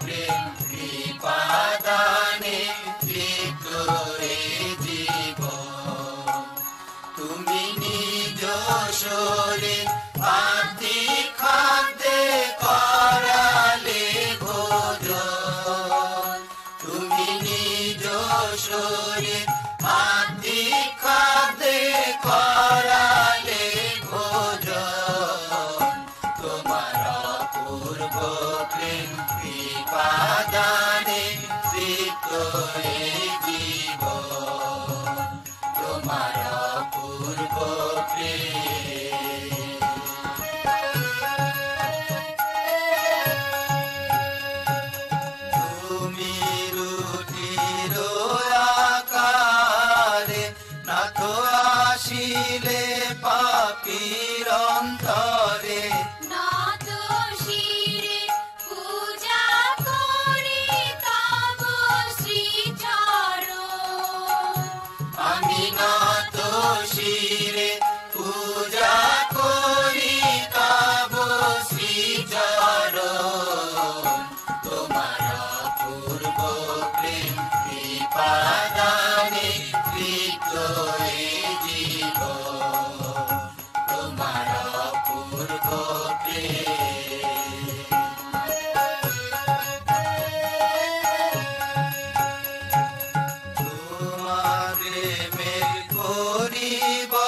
প্রেম কৃপাদানে তৃপ্ত এ জীবন। তুমি নিজ শরীর পার্থিব খাদ্যে করালে ভোজন। তুমি নিজ শরীর পার্থিব খাদ্যে করালে ভোজন। তোমার অপূর্ব প্রেম কৃপাদানে তৃপ্ত এ জীবন। তোমার অপূর্ব প্রেম। তুমি রুটির আকারে নাথ আসিলে পাপীর অন্তরে। নত শিরে পূজা করি তব শ্রীচরণ। আমি নত শিরে পূজা করি তব শ্রীচরণ। তোমার অপূর্ব প্রেম কৃপাদানে তৃপ্ত এ জীবন। তোমার অপূর্ব প্রেম। তোমারে মেঘ পরিবর্তে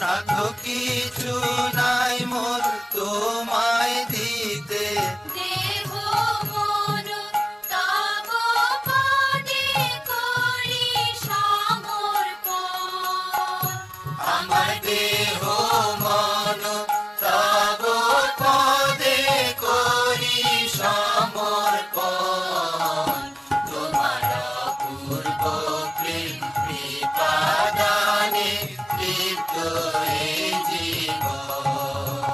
নাথ কিছু নাই মোর তোমায় দিতে। দেহ মন তব পদে করি সমর্পণ। আমার দেহ মন তব পদে করি সমর্পণ। তোমার অপূর্ব প্রেম কৃপাদানে তৃপ্ত এ জীবন।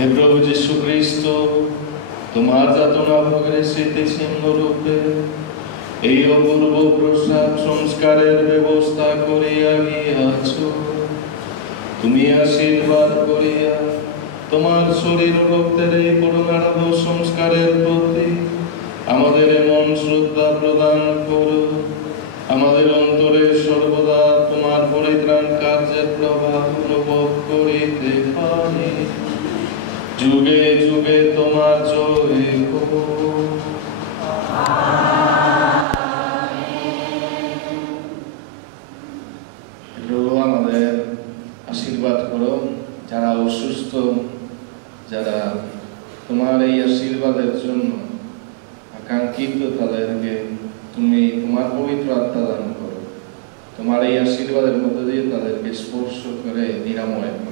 হে প্রভু যীশু খ্রিস্ট, তোমার যাতনা ভোগের স্মৃতিচিহ্ন রূপে এই অপূর্ব প্রসাদ সংস্কারের ব্যবস্থা করিয়া গিয়াছ। তুমি আশীর্বাদ করিয়া তোমার শরীর রক্তের এই পূর্ণার্ধ সংস্কারের প্রতি আমাদের এমন শ্রদ্ধা প্রদান করো, আমাদের অন্তরে সর্বদা তোমার পরিত্রাণ কার্যের প্রভাব অনুভব করিতে পারি। যুগে যুগে তোমার জয় হোক। প্রভু আমাদের আশীর্বাদ করো, যারা অসুস্থ, যারা তোমার এই আশীর্বাদের জন্য আকাঙ্ক্ষিত, তাদেরকে তুমি তোমার পবিত্র আত্মা দান করো। তোমার এই আশীর্বাদের মধ্যে দিয়ে তাদেরকে স্পর্শ করে নিরাময় করো।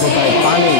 কোথায় পানি।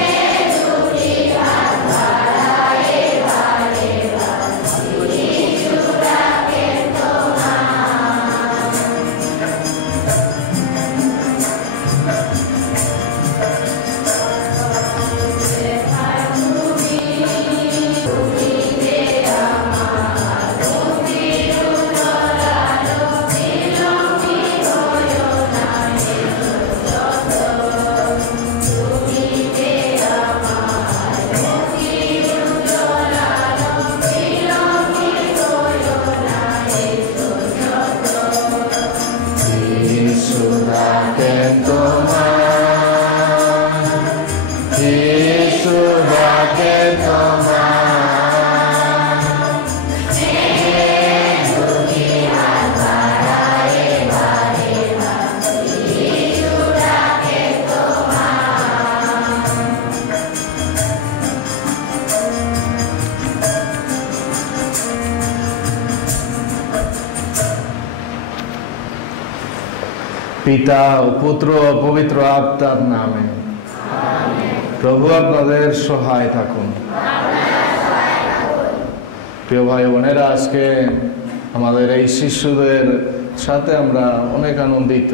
পিতা ও পুত্র ও পবিত্র আত্মার নামে। প্রভু আপনাদের সহায় থাকুন। প্রিয় ভাই বোনেরা, আজকে আমাদের এই শিশুদের সাথে আমরা অনেক আনন্দিত।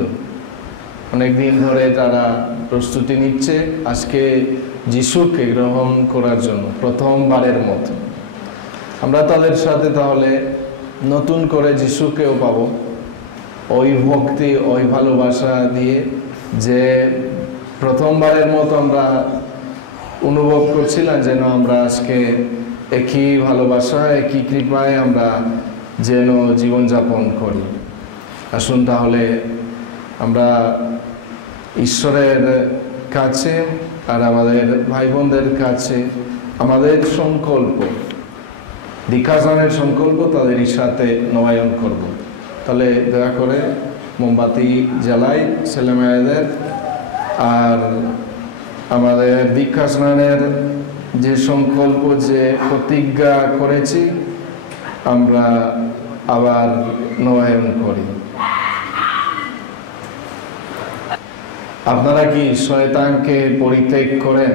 অনেক দিন ধরে তারা প্রস্তুতি নিচ্ছে আজকে যিশুকে গ্রহণ করার জন্য প্রথমবারের মতো। আমরা তাদের সাথে তাহলে নতুন করে যিশুকেও পাবো, ওই ভক্তি ওই ভালোবাসা দিয়ে যে প্রথমবারের মতো আমরা অনুভব করছিলাম, যেন আমরা আজকে একই ভালোবাসা একই কৃপায় আমরা যেন জীবনযাপন করি। আসুন তাহলে আমরা ঈশ্বরের কাছে আর আমাদের ভাই বোনদের কাছে আমাদের সংকল্প, দীক্ষাদানের সংকল্প তাদের সাথে নবায়ন করব। তাহলে দয়া করে মোমবাতি জ্বালাই ছেলেমেয়েদের, আর আমাদের দীক্ষা স্নানের যে সংকল্প যে প্রতিজ্ঞা করেছি আমরা আবার নবায়ন করি। আপনারা কি শয়তানকে পরিত্যাগ করেন?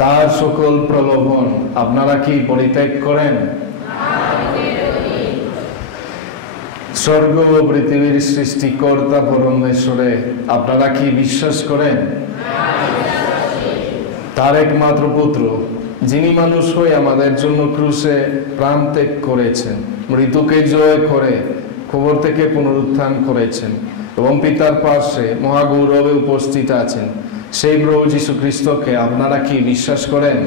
তার সকল প্রলোভন আপনারা কি পরিত্যাগ করেন? স্বর্গ ও পৃথিবীর সৃষ্টিকর্তা পরমেশ্বরে আপনারা কি বিশ্বাস করেন? তার একমাত্র পুত্র, যিনি মানুষ হয়ে আমাদের জন্য ক্রুশে প্রাণ ত্যাগ করেছেন, মৃত্যুকে জয় করে কবর থেকে পুনরুত্থান করেছেন এবং পিতার পার্শ্বে মহাগৌরবে উপস্থিত আছেন, সেই প্রভু যীশু খ্রিস্টকে আপনারা কি বিশ্বাস করেন?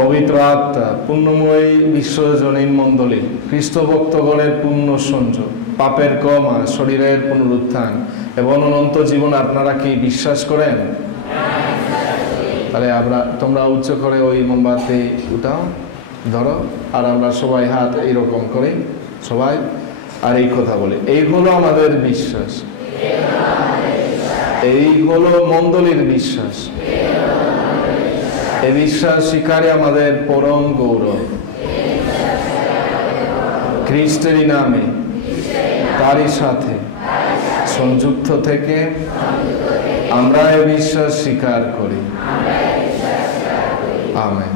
পবিত্র আত্মা, পুণ্যময়ী বিশ্বজনীন মণ্ডলী, খ্রিস্ট ভক্তগণের পুণ্য সঞ্চয়, পাপের ক্ষমা, শরীরের পুনরুত্থান এবং অনন্ত জীবন আপনারা কি বিশ্বাস করেন? তাহলে তোমরা উচ্চ করে ওই মোমবাতি উঠাও, ধরো, আর আমরা সবাই হাত এইরকম করি সবাই, আর এই কথা বলি, এই হলো আমাদের বিশ্বাস, এই হলো মণ্ডলীর বিশ্বাস। এই বিশ্বাস শিকারে আমাদের পরম গৌরব। খ্রিস্টেরই নামে তারই সাথে সংযুক্ত থেকে আমরা এই বিশ্বাস স্বীকার করি। আমেন।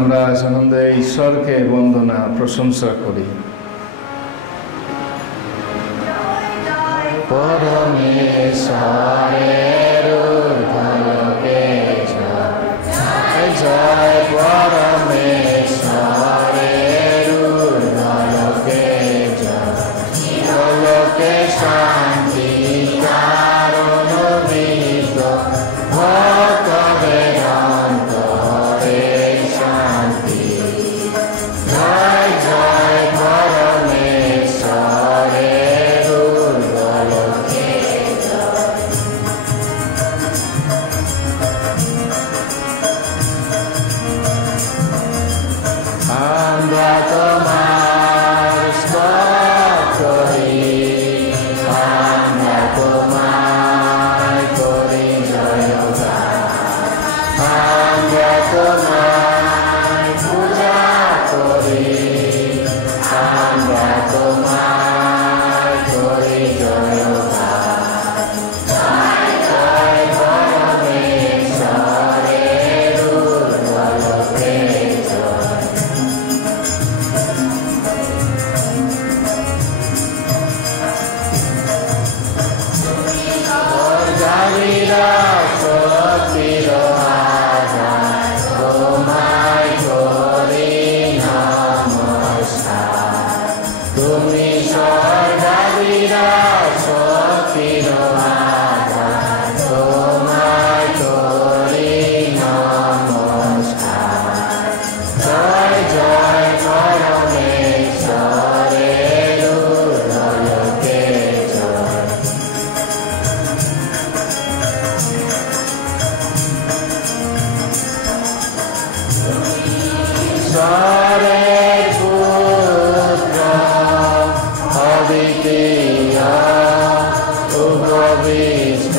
আমরা সম্বন্ধে ঈশ্বরকে বন্দনা প্রশংসা করি। পরমেশ্বরের ঊর্ধ্বলোকে জয় জয়, পরমেশ্বরের ঊর্ধ্বলোকে জয়, ইহলোকে শান্তি কারণ নিহিত, ভক্তদের অন্তরে শান্তি। জয় জয়, পরমেশ্বরের ঊর্ধ্বলোকে জয়। আমরা তোমার স্তব করি, আমরা তোমায় করি জয়গান, আমরা তোমায় পূজা করি, আমরা তোমায় করি জয়গান। জয় জয়, পরমেশ্বরের ঊর্ধ্বলোকে জয়। স্বর্গারীরা শক্তির আধার, তোমায় করি নমস্কার। তুমি স্বর্গারীরা শক্তির আধার, তোমায় করি নমস্কার। জয় জয়, পরমেশ্বরের ঊর্ধ্বলোকে জয়। ঈশ্বরের পুত্র অদ্বিতীয় উপবিষ্ট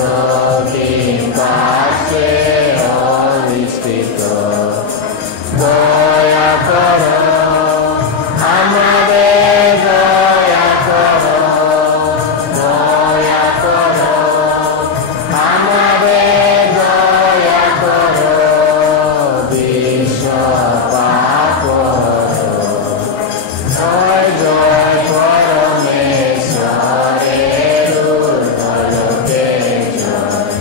দক্ষিণ পার্শ্বে অধিষ্ঠিত, দয়া করো আমাদের, দয়া করো, দয়া করো আমাদের, দয়া করো বিশ্ব পাপ। জয় জয়, পরমেশ্বরের ঊর্ধ্বলোকে জয়।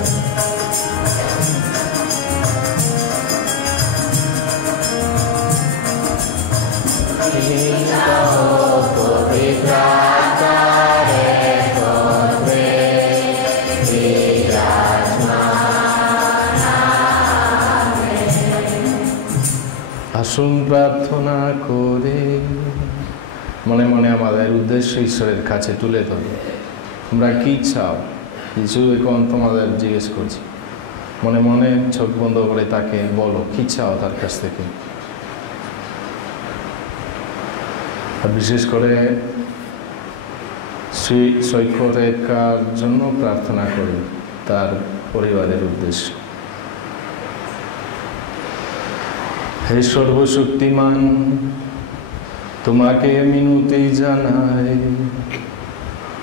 পবিত্র আত্মারে কর্মে বিরাজমান। আসুন প্রার্থনা করে মনে মনে আমাদের উদ্দেশ্য ঈশ্বরের কাছে তুলে ধরি। তোমরা কি চাও কিছু এখন তোমাদের জিজ্ঞেস করছি, মনে মনে চোখ বন্ধ করে তাকে বলো কি চাও তার কাছ থেকে। আর বিশেষ করে শ্রী সৈকতের জন্য প্রার্থনা করি, তার পরিবারের উদ্দেশ্যে। হে সর্বশক্তিমান, তোমাকে মিনতি জানাই।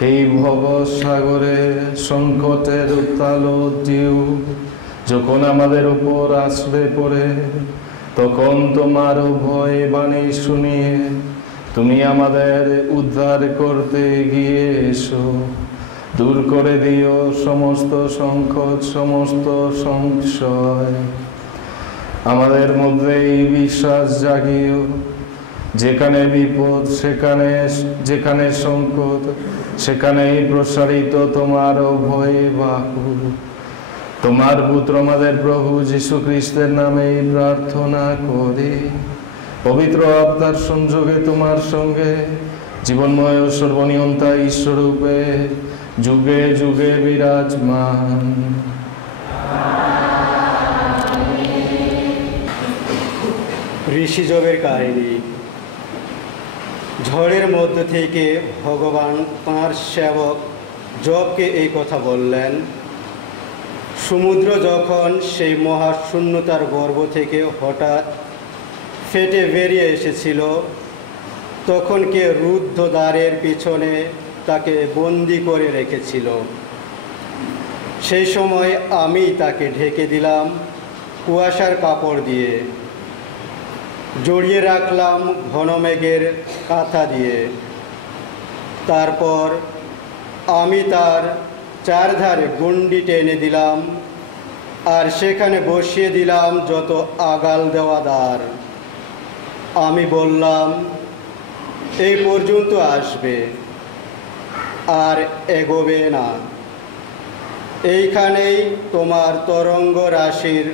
এই ভবসাগরে সংকটের উত্তাল ঢেউ যখন আমাদের উপর আছড়ে পড়ে, তখন তোমার ভয় বাণী শুনিয়ে তুমি আমাদের উদ্ধার করতে গিয়ে এসো। দূর করে দিও সমস্ত সংকট, সমস্ত সংশয়। আমাদের মধ্যে এই বিশ্বাস জাগিও, যেখানে বিপদ যেখানে সংকট, সেখানেই প্রসারিত তোমার ভয়ে বাহু। তোমার পুত্র আমাদের প্রভু যীশু খ্রিস্টের নামে প্রার্থনা করি। পবিত্র আত্মার সংযোগে তোমার সঙ্গে জীবনময় ও সর্বনিয়ন্তা ঈশ্বররূপে যুগে যুগে বিরাজমান। ঋষি জবের কাহিনী। ঝড়ের মধ্য থেকে ভগবান তাঁর সেবক জবকে এই কথা বললেন। সমুদ্র যখন সেই মহাশূন্যতার গর্ভ থেকে হঠাৎ ফেটে বেরিয়ে এসেছিল, তখন কে রুদ্ধ দ্বারের পিছনে তাকে বন্দি করে রেখেছিল। সেই সময় আমি তাকে ঢেকে দিলাম কুয়াশার কাপড় দিয়ে। জড়িয়ে রাখলাম ঘন মেঘের কাঁথা দিয়ে। তারপর আমি তার চারধারে গণ্ডি টেনে দিলাম, আর সেখানে বসিয়ে দিলাম যত আগাল দেওয়া দ্বার। আমি বললাম, এই পর্যন্ত আসবে আর এগোবে না। এইখানেই তোমার তরঙ্গ রাশির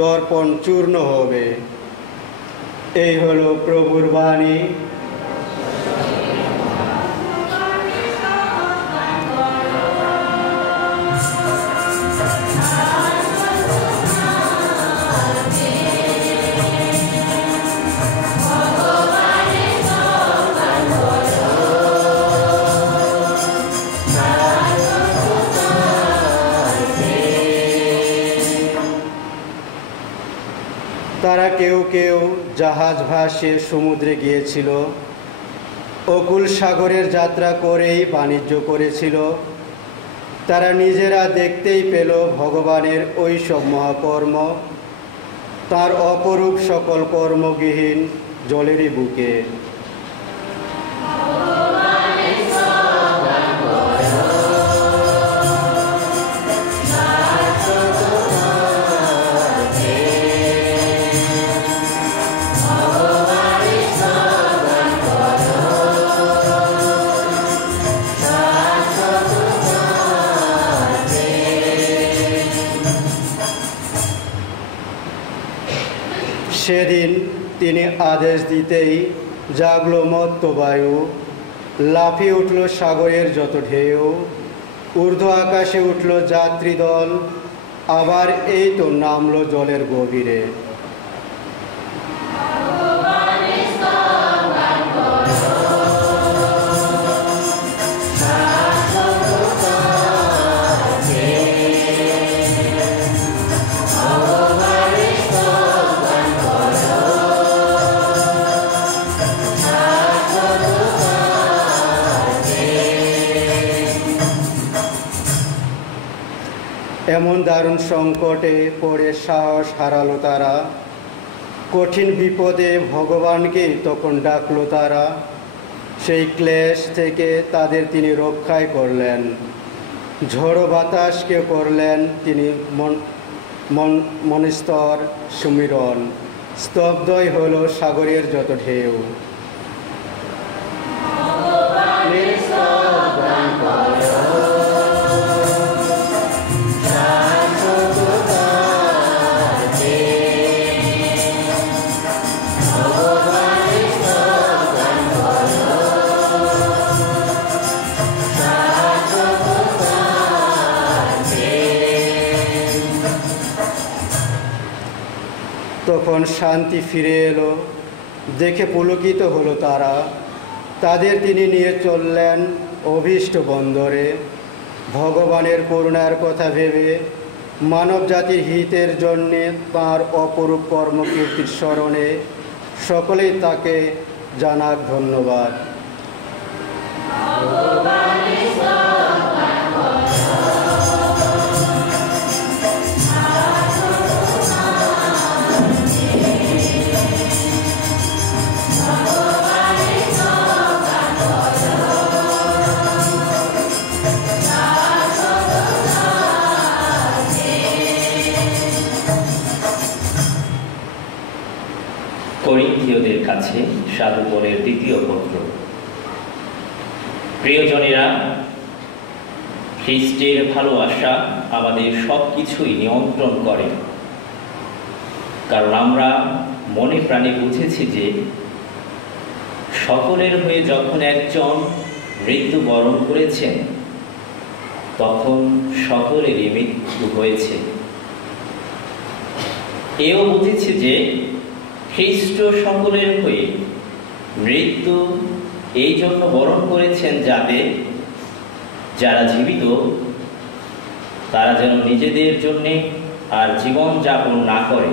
দর্পণ চূর্ণ হবে। এই হলো প্রভুর বাণী। তারা কেউ কেউ জাহাজ ভাসিয়ে সমুদ্রে গিয়েছিল, অকুল সাগরের যাত্রা করেই বাণিজ্য করেছিল। তারা নিজেরা দেখতেই পেল ভগবানের ওই সব মহাকর্ম, তার অপরূপ সকল কর্মবিহীন জলেরই বুকে। সেদিন তিনি আদেশ দিতেই জাগল মত্ত বায়ু, লাফিয়ে উঠল সাগরের যত ঢেউ, ঊর্ধ্ব আকাশে উঠল যাত্রীদল, আবার এই তো নামলো জলের গভীরে। এমন দারুণ সংকটে পড়ে সাহস হারালো তারা, কঠিন বিপদে ভগবানকেই তখন ডাকলো তারা। সেই ক্লেশ থেকে তাদের তিনি রক্ষাই করলেন, ঝড়ো বাতাসকে করলেন তিনি মনস্তর সুমিরন, স্তব্ধই হলো সাগরের যত ঢেউ। তখন শান্তি ফিরে এলো, দেখে পুলকিত হলো তারা। তাদের তিনি নিয়ে চললেন অভীষ্ট বন্দরে। ভগবানের করুণার কথা ভেবে মানব জাতির হিতের জন্যে তাঁর অপরূপ কর্মকীর্তির স্মরণে সকলেই তাকে জানাক ধন্যবাদ। করিন্থীয়দের কাছে সাধু পৌলের দ্বিতীয় পত্র। প্রিয়জনেরা, খ্রিস্টের ভালোবাসা আমাদের সব কিছুই নিয়ন্ত্রণ করে, কারণ আমরা মনে প্রাণে বুঝেছি যে সকলের হয়ে যখন একজন মৃত্যুবরণ করেছেন তখন সকলেরই মৃত্যু হয়েছে। এও বুঝেছি যে খ্রিস্ট সকলের হয়ে মৃত্যু এই জন্য বরণ করেছেন যারা জীবিত তারা যেন নিজেদের জন্যে আর জীবন যাপন না করে,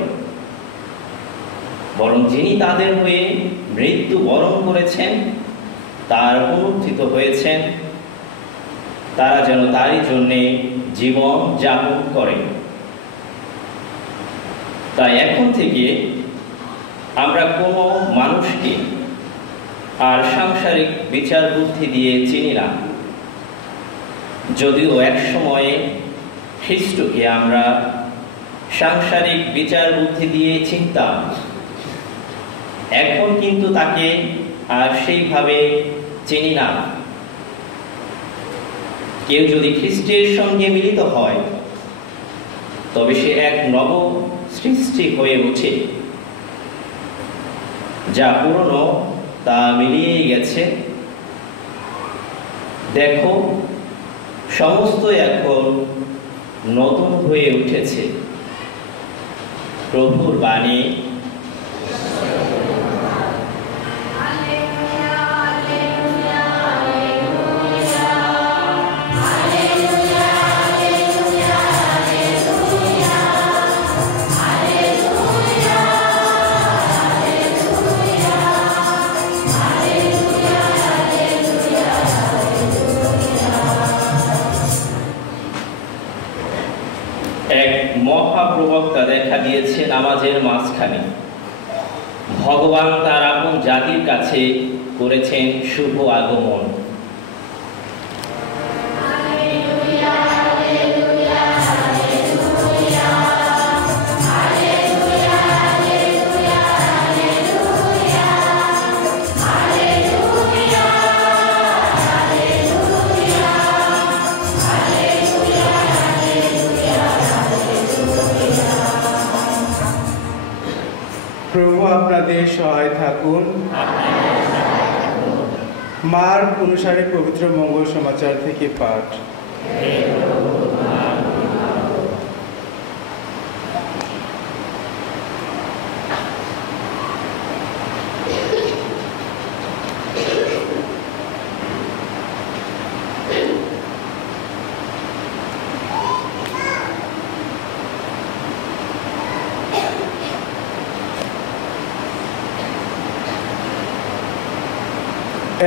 বরং যিনি তাদের হয়ে মৃত্যু বরণ করেছেন তার পুনরুত্থিত হয়েছেন, তারা যেন তারই জন্যে জীবন যাপন করে। তাই এখন থেকে আমরা কোনো মানুষকে আর সাংসারিক বিচার বুদ্ধি দিয়ে চিনি না, যদিও এক সময়ে খ্রিস্টকে আমরা সাংসারিক বিচার বুদ্ধি দিয়ে চিনতাম। এখন কিন্তু তাকে আর সেইভাবে চিনি না। কেউ যদি খ্রিস্টের সঙ্গে মিলিত হয় তবে সে এক নব সৃষ্টি হয়ে ওঠে, যা পুরনো তা মিলিয়েই গেছে। দেখো, সমস্ত এখন নতুন হয়ে উঠেছে। প্রভুর বাণী। এক মহাপ্রবক্তা দেখা দিয়েছে নামাজের মাঝখানে। ভগবান তার আপন জাতির কাছে করেছেন শুভ আগমন। প্রভু আপনাদের সহায় থাকুন। মার্ক অনুসারে পবিত্র মঙ্গল সমাচার থেকে পাঠ।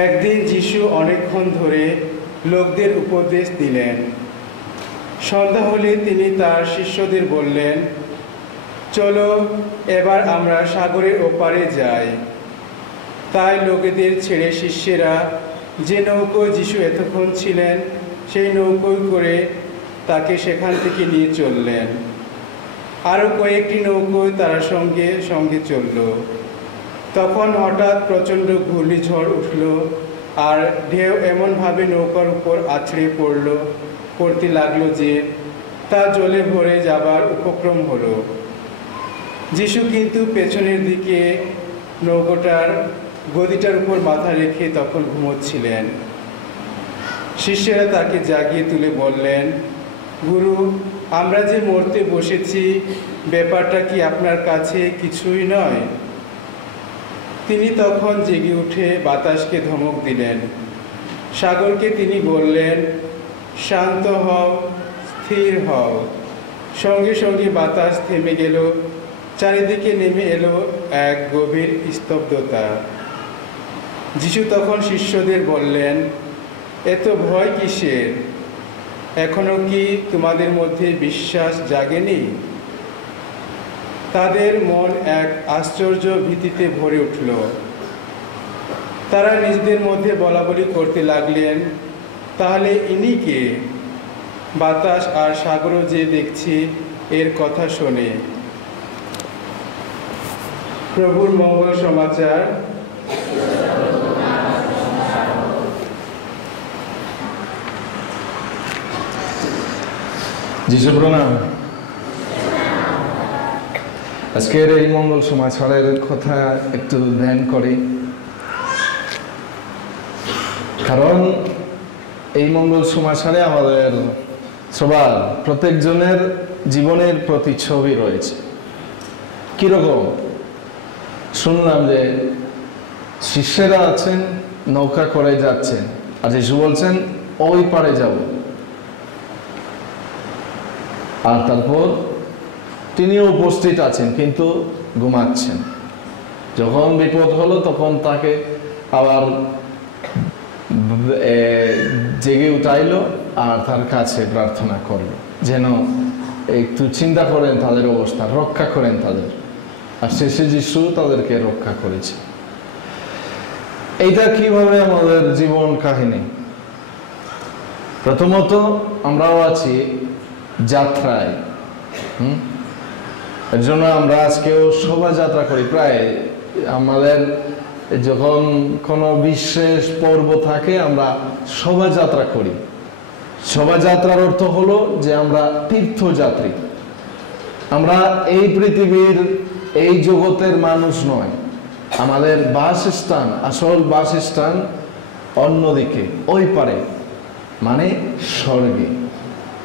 একদিন যিশু অনেকক্ষণ ধরে লোকদের উপদেশ দিলেন। সন্ধ্যা হলে তিনি তার শিষ্যদের বললেন, চলো এবার আমরা সাগরের ওপারে যাই। তাই লোকেদের ছেড়ে শিষ্যেরা যে নৌকোয় যিশু এতক্ষণ ছিলেন সেই নৌকোয় করে তাকে সেখান থেকে নিয়ে চললেন। আরও কয়েকটি নৌকোয় তারা সঙ্গে সঙ্গে চলল। তখন হঠাৎ প্রচণ্ড ঘূর্ণিঝড় উঠল, আর ঢেউ এমনভাবে নৌকার উপর আছড়ে পড়তে লাগলো যে তা জলে ভরে যাবার উপক্রম হলো। যিশু কিন্তু পেছনের দিকে নৌকাটার গদিটার উপর মাথা রেখে তখন ঘুমোচ্ছিলেন। শিষ্যেরা তাকে জাগিয়ে তুলে বললেন, গুরু, আমরা যে মরতে বসেছি, ব্যাপারটা কি আপনার কাছে কিছুই নয়? তিনি তখন জেগে উঠে বাতাসকে ধমক দিলেন। সাগরকে তিনি বললেন, শান্ত হও, স্থির হও। সঙ্গে সঙ্গে বাতাস থেমে গেল। চারিদিকে নেমে এলো এক গভীর স্তব্ধতা। যিশু তখন শিষ্যদের বললেন, এত ভয় কিসের? এখনো কি তোমাদের মধ্যে বিশ্বাস জাগেনি? তাদের মন এক আশ্চর্য ভীতিতে ভরে উঠল। তারা নিজেদের মধ্যে বলাবলি করতে লাগলেন, তাহলে ইনি কে? বাতাস আর সাগরও যে দেখছি এর কথা শোনে। প্রভুর মঙ্গল সমাচার। যিশু প্রণাম। আজকের এই মঙ্গল সমাচারের কথা একটু ধ্যান করি, কারণ এই মঙ্গল সমাচারে আমাদের সবার প্রত্যেকজনের জীবনের প্রতিচ্ছবি রয়েছে। কিরকম? শুনলাম যে শিষ্যেরা আছেন, নৌকা করে যাচ্ছেন, আর যিশু বলছেন ওই পারে যাব। আর তারপর তিনিও উপস্থিত আছেন, কিন্তু ঘুমাচ্ছেন। যখন বিপদ হলো তখন তাকে আবার জেগে উঠাইলো আর তার কাছে প্রার্থনা করলো যেন একটু চিন্তা করেন তাদের অবস্থা, রক্ষা করেন তাদের। আর শেষে যিশু তাদেরকে রক্ষা করেছে। এইটা কিভাবে আমাদের জীবন কাহিনী? প্রথমত আমরাও আছি যাত্রায়। এর জন্য আমরা আজকেও শোভাযাত্রা করি। প্রায় আমাদের যখন কোনো বিশেষ পর্ব থাকে আমরা শোভাযাত্রা করি। শোভাযাত্রার অর্থ হলো যে আমরা তীর্থযাত্রী। আমরা এই পৃথিবীর এই জগতের মানুষ নয়, আমাদের বাসস্থান, আসল বাসস্থান অন্যদিকে, ওই পারে, মানে স্বর্গে।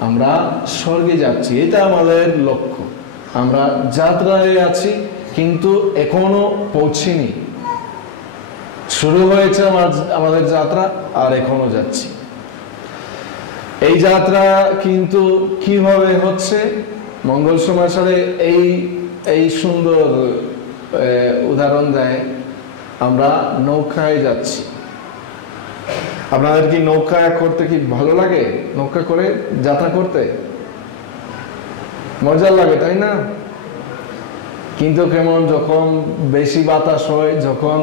আমরা স্বর্গে যাচ্ছি, এটা আমাদের লক্ষ্য। আমরা যাত্রায় আছি, কিন্তু এখনো পৌঁছিনি। শুরু হয়েছে আমাদের যাত্রা, আর এখনো যাচ্ছি। এই যাত্রা কিন্তু কিভাবে হচ্ছে? মঙ্গল সমাচারে এই সুন্দর উদাহরণ দেয়। আমরা নৌকায় যাচ্ছি। আপনাদের কি নৌকা করতে কি ভালো লাগে? নৌকা করে যাত্রা করতে মজা লাগে, তাই না? কিন্তু কেমন যখন বেশি বাতাস হয়, যখন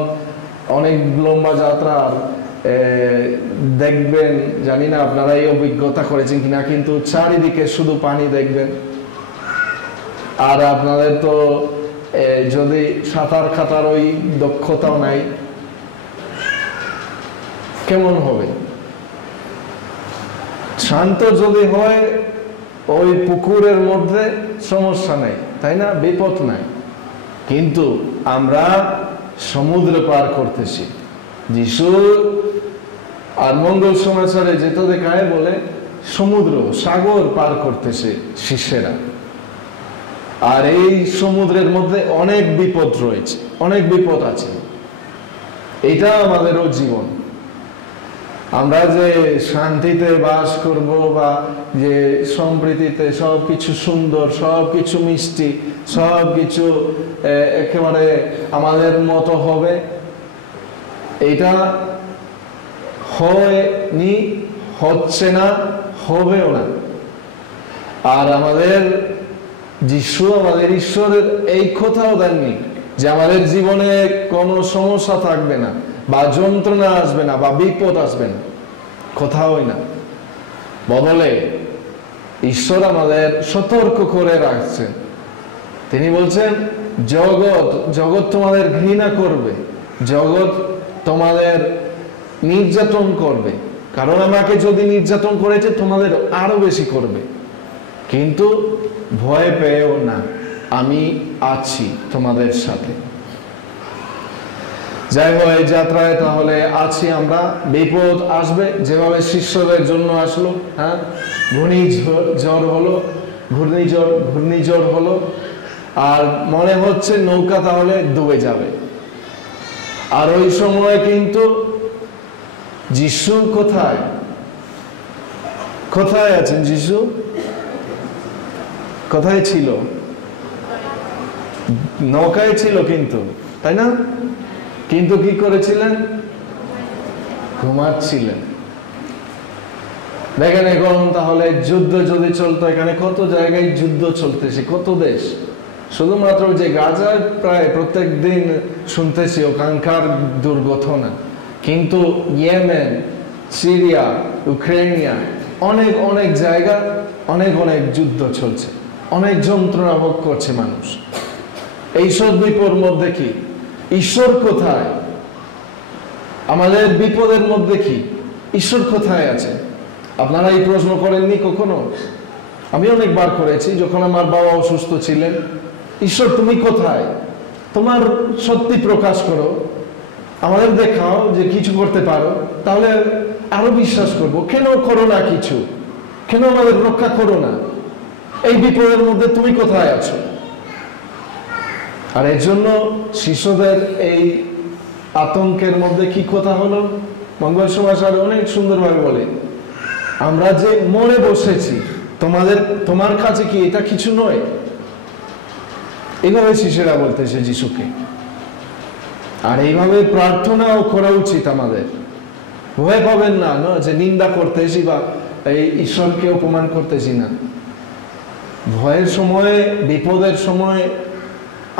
অনেক লম্বা যাত্রা, দেখবেন, জানি না আপনারা এই অভিজ্ঞতা করেছেন কিনা, কিন্তু চারিদিকে শুধু পানি দেখবেন। আর আপনাদের তো যদি সাঁতার কাটার ওই দক্ষতাও নাই, কেমন হবে? শান্ত যদি হয় ওই পুকুরের মধ্যে সমস্যা নেই, তাই না? বিপদ নাই। কিন্তু আমরা সমুদ্র পার করতেছি। যিশু আর মঙ্গল সমাচারে যেটা দেখায়, বলে সমুদ্র, সাগর পার করতেছে শিষ্যেরা। আর এই সমুদ্রের মধ্যে অনেক বিপদ রয়েছে, অনেক বিপদ আছে। এটা আমাদেরও জীবন। আমরা যে শান্তিতে বাস করব, বা যে সম্প্রীতিতে সবকিছু সুন্দর, সবকিছু মিষ্টি, সবকিছু একেবারে আমাদের মতো হবে, এটা হয়নি, হচ্ছে না, হবেও না। আর আমাদের যিশু, আমাদের ঈশ্বরের এই কথাও দেননি যে আমাদের জীবনে কোনো সমস্যা থাকবে না, বা যন্ত্রণা আসবে না, বা বিপদ আসবে না, কোথাওই না। বদলে ঈশ্বর আমাদের সতর্ক করে রাখছেন। তিনি বলছেন, জগৎ তোমাদের ঘৃণা করবে, জগৎ তোমাদের নির্যাতন করবে, কারণ আমাকে যদি নির্যাতন করেছে তোমাদের আরো বেশি করবে, কিন্তু ভয় পেও না, আমি আছি তোমাদের সাথে। যাই হোক, এই যাত্রায় তাহলে আছি আমরা। বিপদ আসবে, যেভাবে শিষ্যদের জন্য আসলো। হ্যাঁ, ঘূর্ণিঝড় হলো, আর মনে হচ্ছে নৌকা তাহলে ডুবে যাবে। আর ওই সময় কিন্তু যিশু কোথায় আছেন? যিশু কোথায় ছিল? নৌকায় ছিল কিন্তু, তাই না? কিন্তু কি করেছিলেন? ঘুমাচ্ছিলেন। দেখেন, এখন তাহলে যুদ্ধ যদি চলতো, এখানে কত জায়গায় যুদ্ধ চলতেছে, কত দেশ। শুধুমাত্র যে গাজায় প্রায় প্রত্যেক দিন শুনতেছি ওখানকার দুর্ঘটনা, কিন্তু ইয়েমেন, সিরিয়া, ইউক্রেনিয়া, অনেক জায়গা অনেক যুদ্ধ চলছে, অনেক যন্ত্রণা ভোগ করছে মানুষ। এইসব বিপদের মধ্যে কি ঈশ্বর কোথায়? আমাদের বিপদের মধ্যে কি ঈশ্বর কোথায় আছে? আপনারা এই প্রশ্ন করেননি কখনো? আমি অনেকবার করেছি। যখন আমার বাবা অসুস্থ ছিলেন, ঈশ্বর তুমি কোথায়? তোমার সত্যি প্রকাশ করো, আমাদের দেখাও যে কিছু করতে পারো, তাহলে আরো বিশ্বাস করব। কেন করো না কিছু? কেন আমাদের রক্ষা করো না? এই বিপদের মধ্যে তুমি কোথায় আছো? আর এর জন্য শিশুদের এই আতঙ্কের মধ্যে কি কথা হলো? মঙ্গল সমাচার অনেক সুন্দরভাবে বলে, আমরা যে মরে বসেছি, তোমার কাছে কি এটা কিছু নয়? এইভাবে শিশুরা বলতেছে যিশুকে। আর এইভাবে প্রার্থনাও করা উচিত আমাদের। ভয় পাবেন না, যে নিন্দা করতেছি বা এই ঈশ্বরকে অপমান করতেছি না। ভয়ের সময়ে, বিপদের সময়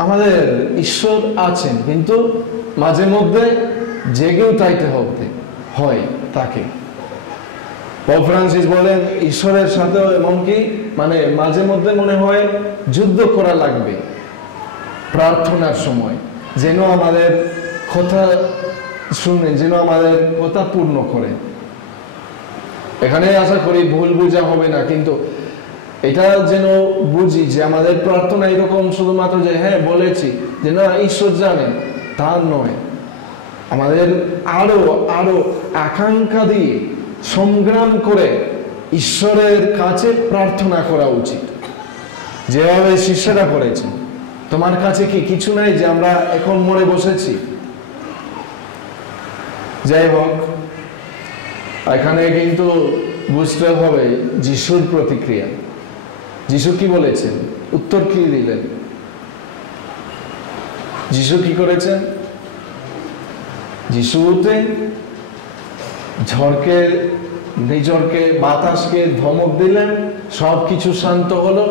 আমাদের ঈশ্বর আছেন, কিন্তু মাঝে মধ্যে জেগে উঠাইতে হয় তাকে। পপ ফ্রান্সিস বলেন ঈশ্বরের সাথে এমনকি মাঝে মধ্যে মনে হয় যুদ্ধ করা লাগবে প্রার্থনার সময়, যেন আমাদের কথা শুনে, যেন আমাদের কথা পূর্ণ করে। এখানে আশা করি ভুল বোঝা হবে না, কিন্তু এটা যেন বুঝি যে আমাদের প্রার্থনা এরকম শুধুমাত্র যে হ্যাঁ বলেছি যে না ঈশ্বর জানেন, তা নয়। আমাদের আরো আরো আকাঙ্ক্ষা দিয়ে সংগ্রাম করে ঈশ্বরের কাছে প্রার্থনা করা উচিত, যেভাবে শিষ্যরা করেছে। তোমার কাছে কি কিছু নাই যে আমরা এখন মরে বসেছি? যাই হোক, এখানে কিন্তু বুঝতে হবে যিশুর প্রতিক্রিয়া। যিশু কি বলেছেন, উত্তর কি দিলেন? যিশু কি করেছেন? যিশু উঠে ঝড়কে, নিঝড়কে, বাতাসকে ধমক দিলেন, সবকিছু শান্ত হলো।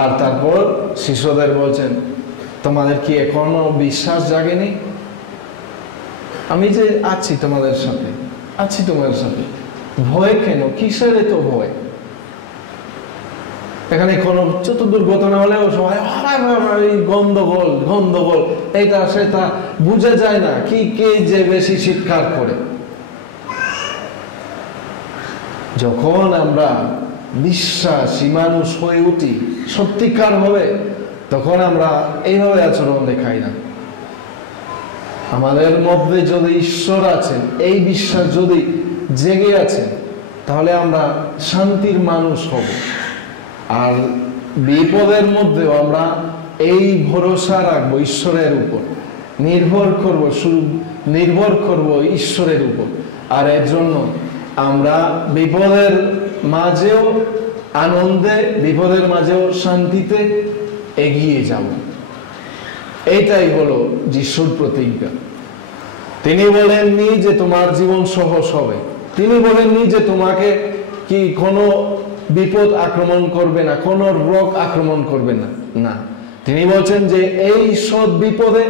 আর তারপর শিষ্যদের বলছেন, তোমাদের কি এখনো বিশ্বাস জাগেনি? আমি যে আছি তোমাদের সাথে, আছি তোমাদের সাথে, ভয় কেন? কিসের এত ভয়? এখানে কোন ছোট দুর্ঘটনা হলেও সবাই গন্ডগোল গন্ডগোল, এটা সেটা, বুঝা যায় না কি কে যে বেশি চিৎকার করে। যখন আমরা বিশ্বাসী মানুষ হয়ে উঠি সত্যিকার হবে, তখন আমরা এইভাবে আচরণ দেখাই না। আমাদের মধ্যে যদি ঈশ্বর আছেন, এই বিশ্বাস যদি জেগে আছে, তাহলে আমরা শান্তির মানুষ হব। আর বিপদের মধ্যেও আমরা এই ভরসা রাখবো ঈশ্বরের উপর, নির্ভর করব ঈশ্বরের উপর। আর এর জন্য আমরা বিপদের মাঝেও আনন্দে, বিপদের মাঝেও শান্তিতে এগিয়ে যাব। এইটাই হলো যিশুর প্রতিজ্ঞা। তিনি বলেননি যে তোমার জীবন সহজ হবে, তিনি বলেননি যে তোমাকে কি কোনো বিপদ আক্রমণ করবে না, কোনো রোগ আক্রমণ করবে না, না। তিনি বলছেন যে এই সব বিপদে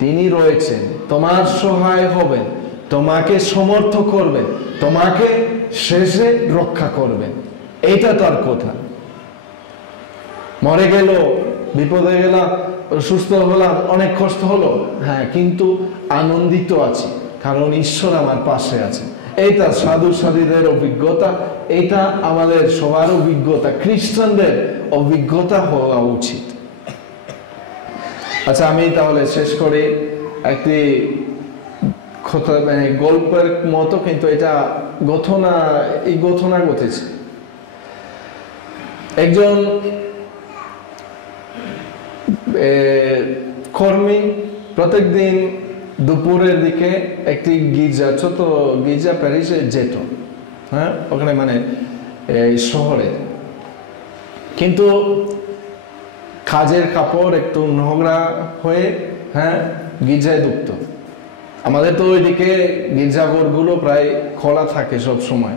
তিনি রয়েছেন, তোমার সহায় হবেন, তোমাকে সমর্থ করবেন, তোমাকে শেষে রক্ষা করবেন। এইটা তার কথা। মরে গেল, বিপদে গেলাম, সুস্থ হলাম, অনেক কষ্ট হলো, হ্যাঁ, কিন্তু আনন্দিত আছি, কারণ ঈশ্বর আমার পাশে আছে। এইটা সাধু সাধীদের অভিজ্ঞতা, এটা আমাদের সবার অভিজ্ঞতা, খ্রিস্টানদের অভিজ্ঞতা হওয়া উচিত। আচ্ছা, আমি তাহলে শেষ করে একটি কথা, গল্পের মতো, কিন্তু এটা এই ঘটনা ঘটেছে। একজন কর্মী প্রত্যেকদিন দুপুরের দিকে একটি গির্জা, ছোট গির্জা প্যারিসে যেত, হ্যাঁ, ওখানে এই শহরে। কিন্তু কাজের কাপড় একটু নোংরা হয়ে, হ্যাঁ, গির্জায় ঢুকতো। আমাদের তো ওইদিকে গির্জাঘরগুলো প্রায় খোলা থাকে সব সময়,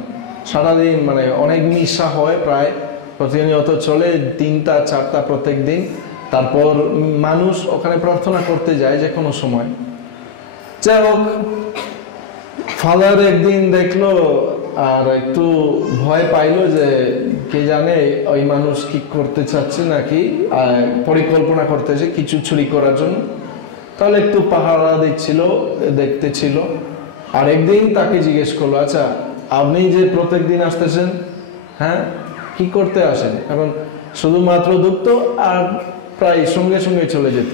সারাদিন, অনেক মিশা হয়, প্রায় প্রতিনিয়ত চলে, 3টা 4টা প্রত্যেক দিন। তারপর মানুষ ওখানে প্রার্থনা করতে যায় যে কোনো সময়। যাই হোক, ফাদার একদিন দেখলো আর একটু ভয় পাইলো যে কে জানে ওই মানুষ কি করতে চাচ্ছে, নাকি পরিকল্পনা করতেছে কিছু চুরি করার জন্য। তাহলে একটু পাহারা দেখতেছিল। আর একদিন তাকে জিজ্ঞেস করলো, আচ্ছা, আপনি যে প্রত্যেক দিন আসতেছেন, হ্যাঁ, কি করতে আসেন? কারণ শুধুমাত্র ঢুকতো আর প্রায় সঙ্গে সঙ্গে চলে যেত।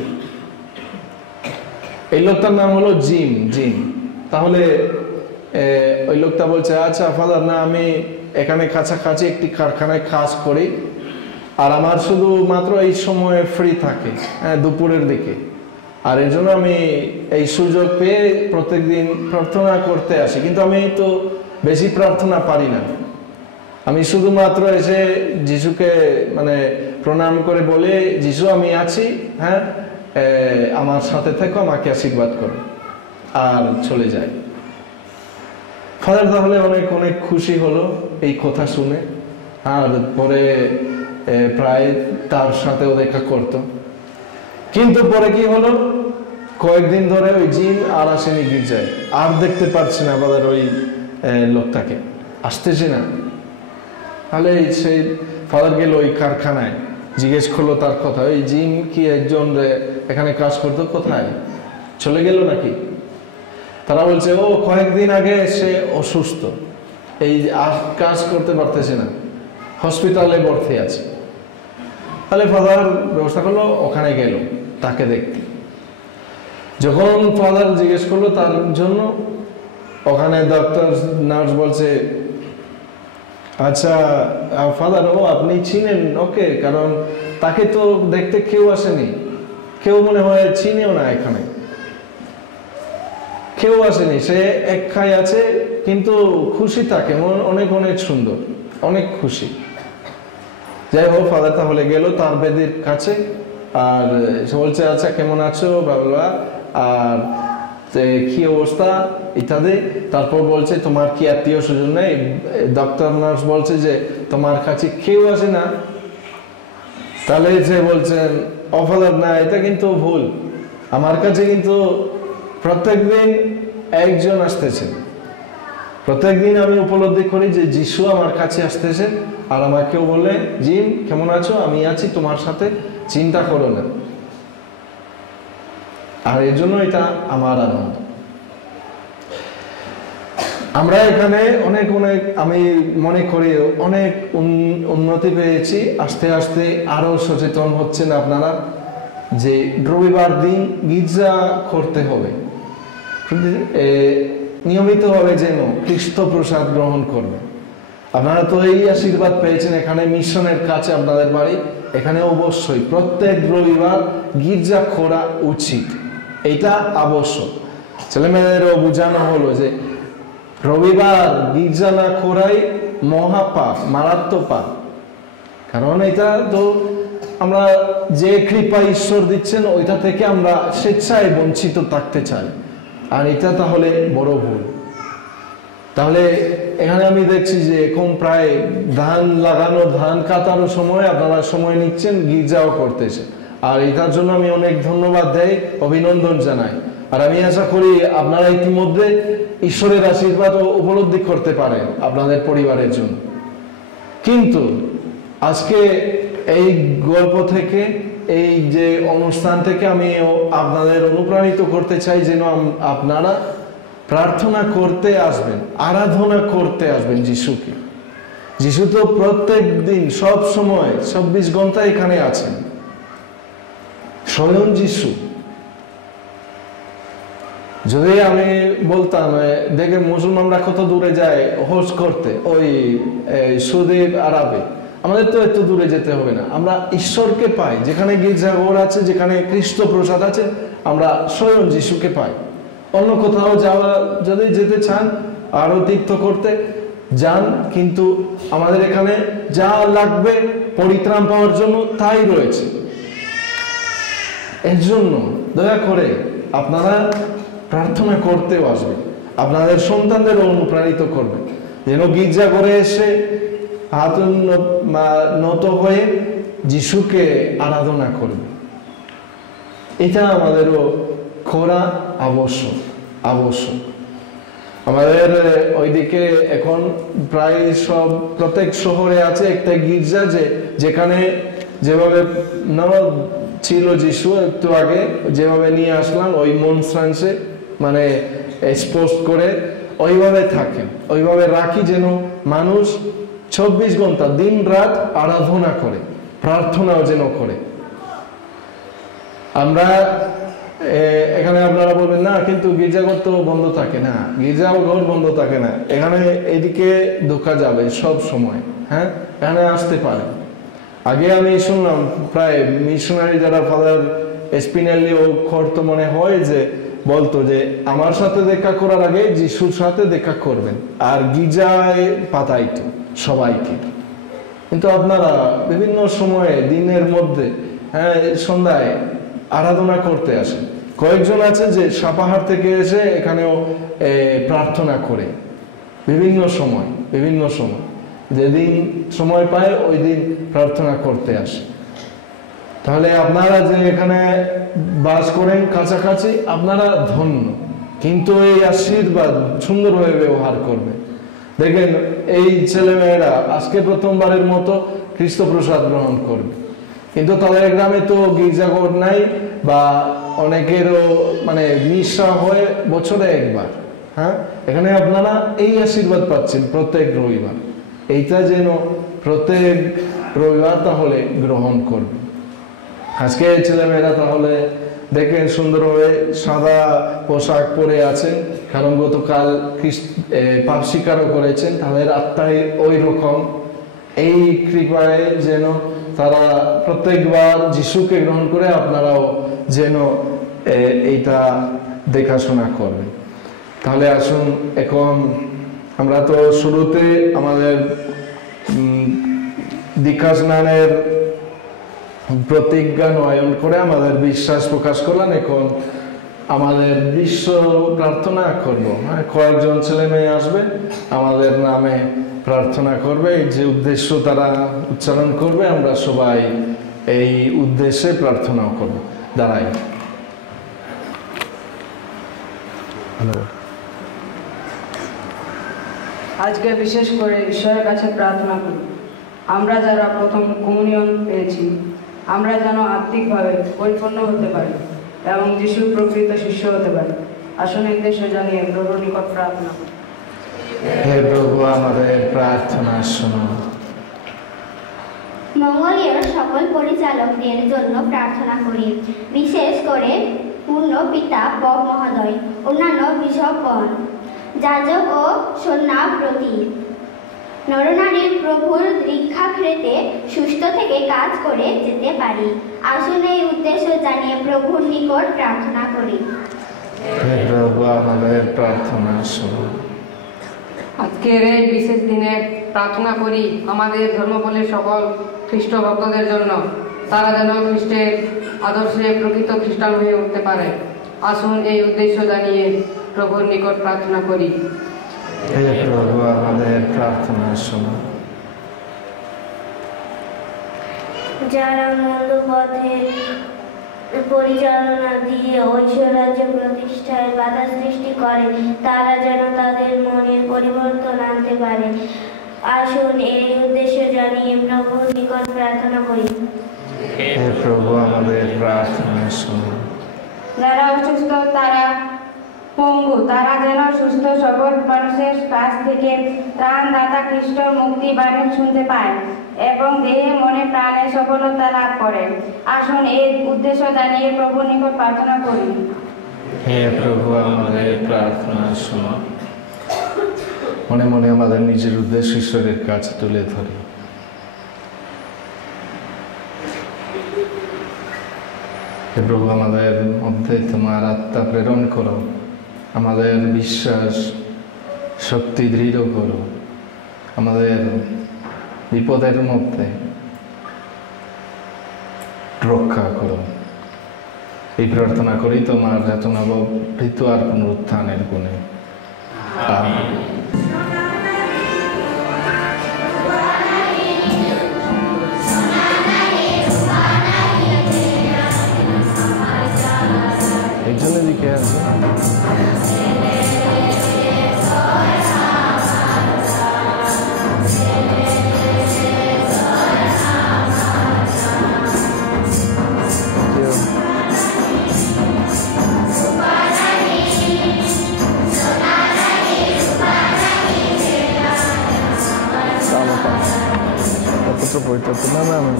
এই লোকটার নাম হলো জিম। তাহলে ওই লোকটা বলছে, আচ্ছা ফাদার, না, আমি এখানে কাছাকাছি একটি কারখানায় কাজ করি, আর আমার শুধুমাত্র এই সময়ে ফ্রি থাকে, হ্যাঁ, দুপুরের দিকে, আর এর জন্য আমি এই সুযোগ পেয়ে প্রত্যেকদিন প্রার্থনা করতে আসি। কিন্তু আমি তো বেশি প্রার্থনা পারি না, আমি শুধুমাত্র এসে যিশুকে প্রণাম করে বলে, যিশু আমি আছি, হ্যাঁ, আমার সাথে থেকো, আমাকে আশীর্বাদ করো, আর চলে যায়। ফাদার তাহলে অনেক খুশি হলো এই কথা শুনে, আর পরে প্রায় তার সাথেও দেখা করত। কিন্তু পরে কি হলো, কয়েকদিন ধরে ওই জিন আর আসেনি গির্জায়, আর দেখতে পাচ্ছি না আমাদের ওই লোকটাকে, আসতেছে না। তাহলে সেই ফাদার গেল ওই কারখানায়, জিজ্ঞেস করলো তার কথা, ওই জিন কি একজন এখানে কাজ করতো, কোথায় চলে গেল নাকি? তারা বলছে ও কয়েকদিন আগে সে অসুস্থ, এই আর কাজ করতে পারতেছে না, হসপিটালে ভর্তি আছে। তাহলে ফাদার ব্যবস্থা করলো, ওখানে গেল তাকে দেখতে। যখন ফাদার জিজ্ঞেস করলো তার জন্য, ওখানে ডাক্তার নার্স বলছে আচ্ছা ফাদার, ও আপনি চিনেন ওকে, কারণ তাকে তো দেখতে কেউ আসেনি, কেউ মনে হয় চিনেও না, এখানে কেউ আসেনি, সে একাই আছে, কিন্তু খুশি থাকে, অনেক অনেক সুন্দর, অনেক খুশি। যাই হোক, ফাদার তাহলে গেল তার বেদির কাছে, আর সে বলছে আচ্ছা কেমন আছো বাবা, আর কি অবস্থা ইত্যাদি। তারপর বলছে তোমার কি আত্মীয় স্বজন নেই? ডাক্তার নার্স বলছে যে তোমার কাছে কেউ আসে না। তাহলে সে বলছেন ও ফাদার, না এটা কিন্তু ভুল, আমার কাছে কিন্তু প্রত্যেকদিন একজন আসতেছে, প্রত্যেকদিন আমি উপলব্ধি করি যে যিশু আমার কাছে আসতেছে, আর আমাকেও বলে জিন কেমন আছো, আমি আছি তোমার সাথে, চিন্তা করো না। আর এর জন্য এটা আমার আনন্দ। আমরা এখানে অনেক অনেক, আমি মনে করি অনেক উন্নতি পেয়েছি, আস্তে আস্তে আরো সচেতন হচ্ছেন আপনারা যে রবিবার দিন গির্জা করতে হবে, নিয়মিতভাবে যেন খ্রিস্ট প্রসাদ গ্রহণ করবে। আপনারা তো এই আশীর্বাদ পেয়েছেন, এখানে মিশনের কাছে আপনাদের বাড়ি, এখানে অবশ্যই প্রত্যেক রবিবার গির্জা করা উচিত, এটা আবশ্যক। ছেলেমেয়েদেরও বোঝানো হলো যে রবিবার গির্জা না করাই মহাপাপ, মারাত্মক পাপ। কারণ এটা তো আমরা যে কৃপা ঈশ্বর দিচ্ছেন ওইটা থেকে আমরা স্বেচ্ছায় বঞ্চিত থাকতে চাই, আর এটা তাহলে বড় ভুল। তাহলে এখানে আমি দেখছি যে এখন প্রায় ধান লাগানো, ধান কাটারও সময় আপনারা সময় নিচ্ছেন, গির্জাও করতেছে, আর এটার জন্য আমি অনেক ধন্যবাদ দেই, অভিনন্দন জানাই। আর আমি আশা করি আপনারা ইতিমধ্যে ঈশ্বরের আশীর্বাদ উপলব্ধি করতে পারেন আপনাদের পরিবারের জন্য। কিন্তু আজকে এই গল্প থেকে, এই যে অনুষ্ঠান থেকে আমি আপনাদের অনুপ্রাণিত করতে চাই যেন আপনারা প্রার্থনা করতে আসবেন, আরাধনা করতে আসবেন যিশুকে। যিশু তো প্রত্যেক দিন সব সময় 24 ঘন্টা এখানে আছেন, স্বয়ং যিশু। যদি আমি বলতাম দেখে মুসলমানরা কত দূরে যায় হজ করতে, ওই সৌদি আরবে, আমাদের তো এত দূরে যেতে হবে না, আমরা ঈশ্বরকে পাই। যেখানে গির্জাঘর আছে, যেখানে খ্রিস্ট প্রসাদ আছে, আমরা স্বয়ং যিশুকে পাই। অন্য কোথাও যাওয়া যদি যেতে চান, আরো তীর্থ করতে যান, কিন্তু আমাদের এখানে যা লাগবে পরিত্রাণ পাওয়ার জন্য তাই রয়েছে। এর জন্য দয়া করে আপনারা প্রার্থনা করতেও আসবেন, আপনাদের সন্তানদের অনুপ্রাণিত করবেন যেন গির্জা করে এসে হাত নত হয়ে যিশুকে আরাধনা করবে। এটা আমাদেরও করা আবশ্যক। আমাদের ওইদিকে এখন প্রায় সব প্রত্যেক শহরে আছে একটা গির্জা, যেখানে যেভাবে ছিল যিশু একটু আগে যেভাবে নিয়ে আসলাম, ওই মনস্ট্রান্সে মানে এক্সপোজ করে ওইভাবে থাকে, ওইভাবে রাখি যেন মানুষ 24 ঘন্টা দিন রাত আরাধনা করে, প্রার্থনাও যেন করে। আমরা এখানে আপনারা বলবেন না কিন্তু গির্জাঘর তো বন্ধ থাকে না, গির্জাঘর বন্ধ থাকে না, এখানে এদিকে ঢোকা যাবে সব সময়, হ্যাঁ এখানে আসতে পারে। আগে আমি শুনলাম প্রায় মিশনারি যারা ফাদার স্পিনেলি ও করতো, মনে হয় যে বলতো যে আমার সাথে দেখা করার আগে যিশুর সাথে দেখা করবেন, আর গির্জায় পাঠাইতো সবাইকে। কিন্তু আপনারা বিভিন্ন সময়ে দিনের মধ্যে, হ্যাঁ সন্ধ্যায় আরাধনা করতে আসেন। কয়েকজন আছে যে সাপাহার থেকে এসে এখানেও প্রার্থনা করে বিভিন্ন সময় যেদিন সময় পায় ওই দিন প্রার্থনা করতে আসে। তাহলে আপনারা যে এখানে বাস করেন কাছাকাছি, আপনারা ধন্য, কিন্তু এই আশীর্বাদ সুন্দরভাবে ব্যবহার করবে। দেখেন এই ছেলেমেয়েরা আজকে প্রথমবারের মতো খ্রিস্ট প্রসাদ গ্রহণ করবে, কিন্তু তাদের গ্রামে তো গির্জাঘর নাই, বা অনেকেরও মানে মিশা হয় বছরে একবার। হ্যাঁ, এখানে আপনারা এই আশীর্বাদ পাচ্ছেন প্রত্যেক রবিবার। এইটা যেন প্রত্যেক রবিবার তাহলে গ্রহণ করবে। আজকে ছেলেমেয়েরা তাহলে দেখেন সুন্দরভাবে সাদা পোশাক পরে আছেন, কারণ গতকাল পাপ স্বীকারও করেছেন। তাদের আত্মায় ওই রকম, এই কৃপায় যেন তারা প্রত্যেকবার যিশুকে গ্রহণ করে আপনারাও যেন এইটা দেখাশোনা করবেন। তাহলে আসুন, এখন আমরা তো শুরুতে আমাদের দীক্ষা স্নানের প্রতিজ্ঞা নয়ন করে আমাদের বিশ্বাস প্রকাশ করলাম। এখন আমাদের বিশ্ব প্রার্থনা করব। হ্যাঁ, কয়েকজন ছেলে মেয়ে আসবে, আমাদের নামে প্রার্থনা করবে। যে উদ্দেশ্য তারা উচ্চারণ করবে, আমরা সবাই এই উদ্দেশ্যে প্রার্থনাও করব। দাঁড়াই। আজকে বিশেষ করে ঈশ্বরের কাছে প্রার্থনা করি, আমরা যারা প্রথম কমিউনিয়ন পেয়েছি, আমরা যেন আত্মিকভাবে পরিপূর্ণ হতে পারি এবং যিশুর প্রকৃত শিষ্য হতে পারি। আসুন এই উদ্দেশ্য জানিয়ে প্রভুর নিকট প্রার্থনা করি। হে প্রভু, আমাদের প্রার্থনা শোনো। মঙ্গলীয় সকল পরিচালকদের জন্য প্রার্থনা করি, বিশেষ করে পূর্ণ পিতা পপ মহোদয়, অন্যান্য বিশপগণ, যাজক ও সন্ন্যাব্রতী, নরনারীর প্রভুর দীক্ষাক্ষেত্রে সুস্থ থেকে কাজ করে যেতে পারি। আসুন এই উদ্দেশ্য জানিয়ে প্রভুর নিকট প্রার্থনা করি। হে প্রভু, আমাদের প্রার্থনা শোনো। আজকের এই বিশেষ দিনে প্রার্থনা করি আমাদের ধর্মবলের সকল খ্রিস্ট ভক্তদের জন্য, তারা যেন খ্রিস্টের আদর্শে প্রকৃত খ্রিস্টান হয়ে উঠতে পারে। আসুন এই উদ্দেশ্য জানিয়ে প্রভুর নিকট প্রার্থনা করি। হে প্রভু, আমাদের প্রার্থনা শোনো। যারা মন্দ পথের পরিচালনা দিয়ে ঐশ্বরাজ্য প্রতিষ্ঠায় বাধা সৃষ্টি করে, তারা যেন তাদের মনের পরিবর্তন আনতে পারে। আসুন এই উদ্দেশ্য জানিয়ে প্রভুর নিকট প্রার্থনা করি। হে প্রভু, আমাদের প্রার্থনা শোনো। যারা অসুস্থ, তারা পঙ্গু, তারা যেন সুস্থ সবল মানুষের কাছ থেকে ত্রাণদাতা খ্রিস্টর মুক্তি বাণী শুনতে পায় এবং দেহে মনে প্রাণে সফলতা লাভ করে। আসুন এই উদ্দেশ্য জানিয়ে প্রভুর নিকট প্রার্থনা করি। হে প্রভু, আমাদের প্রার্থনা শোনো। মনে মনে আমাদের নিজের উদ্দেশ্য ঈশ্বরের কাছে তুলে ধরি। হে প্রভু, আমাদের মধ্যে তোমার আত্মা প্রেরণ করো, আমাদের বিশ্বাস শক্তি দৃঢ় করো, আমাদের বিপদের মধ্যে রক্ষা করো। এই প্রার্থনা করি তোমার যাতনাবৃত আর পুনরুত্থানের গুণে। আমিন। একজনের দিকে আছে। No, no, no.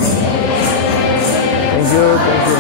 Thank you, thank you.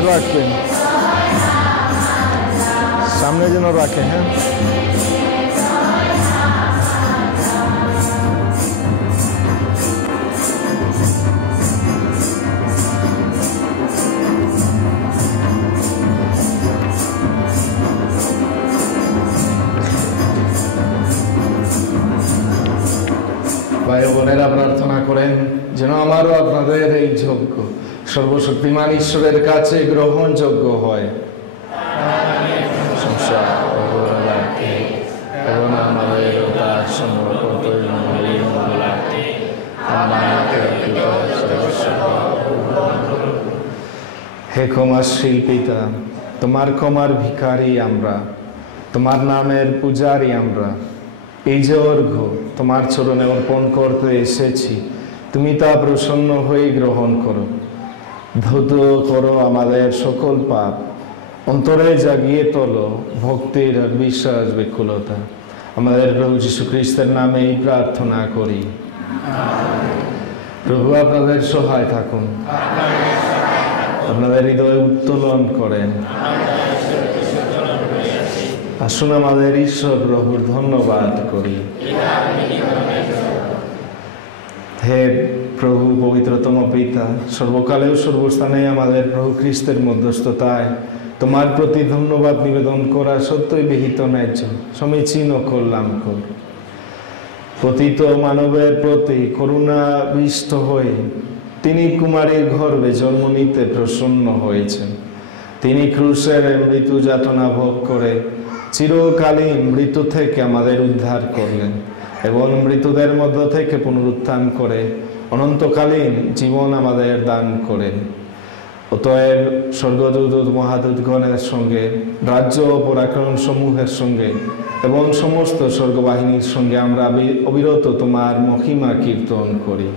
সামনে রাখবেন, সামনে যেন রাখে। হ্যাঁ, ভাই বোনেরা প্রার্থনা করেন যেন আমারও আপনাদের এই যজ্ঞ সর্বশক্তিমান ঈশ্বরের কাছে গ্রহণযোগ্য হয়। এবং আমাদের তার হে ক্ষমাশীল পিতা, তোমার ক্ষমার ভিখারি আমরা, তোমার নামের পূজারি আমরা। এই যে অর্ঘ্য তোমার চরণে অর্পণ করতে এসেছি, তুমি তা প্রসন্ন হয়ে গ্রহণ করো। ধৌত করো আমাদের সকল পাপ, অন্তরে জাগিয়ে তোলো ভক্তির আর বিশ্বাস বিকুলতা। আমাদের প্রভু যীশু খ্রিস্টের নামে এই প্রার্থনা করি। প্রভু আপনাদের সহায় থাকুন, আপনাদের হৃদয় উত্তোলন করেন। আসুন আমাদের ঈশ্বর প্রভুর ধন্যবাদ করি। হে প্রভু পবিত্রতম পিতা, সর্বকালেও সর্বস্থানে আমাদের প্রভু খ্রিস্টের মধ্যস্থতায় তোমার প্রতি ধন্যবাদ নিবেদন করা সত্যই বিহিত ন্যায্য, সমীচীন ও কল্যাণকর। পতিত মানবের প্রতি করুণাবিষ্ট হয়ে তিনি কুমারীর গর্ভে জন্ম নিতে প্রসন্ন হয়েছেন। তিনি ক্রুশের মৃত্যু যাতনা ভোগ করে চিরকালীন মৃত্যু থেকে আমাদের উদ্ধার করলেন এবং মৃতদের মধ্য থেকে পুনরুত্থান করে অনন্তকালীন জীবন আমাদের দান করেন। অতএব স্বর্গদূত মহাদূতগণের সঙ্গে, রাজ্য ও পরাক্রম সমূহের সঙ্গে এবং সমস্ত স্বর্গবাহিনীর সঙ্গে আমরা অবিরত তোমার মহিমা কীর্তন করি।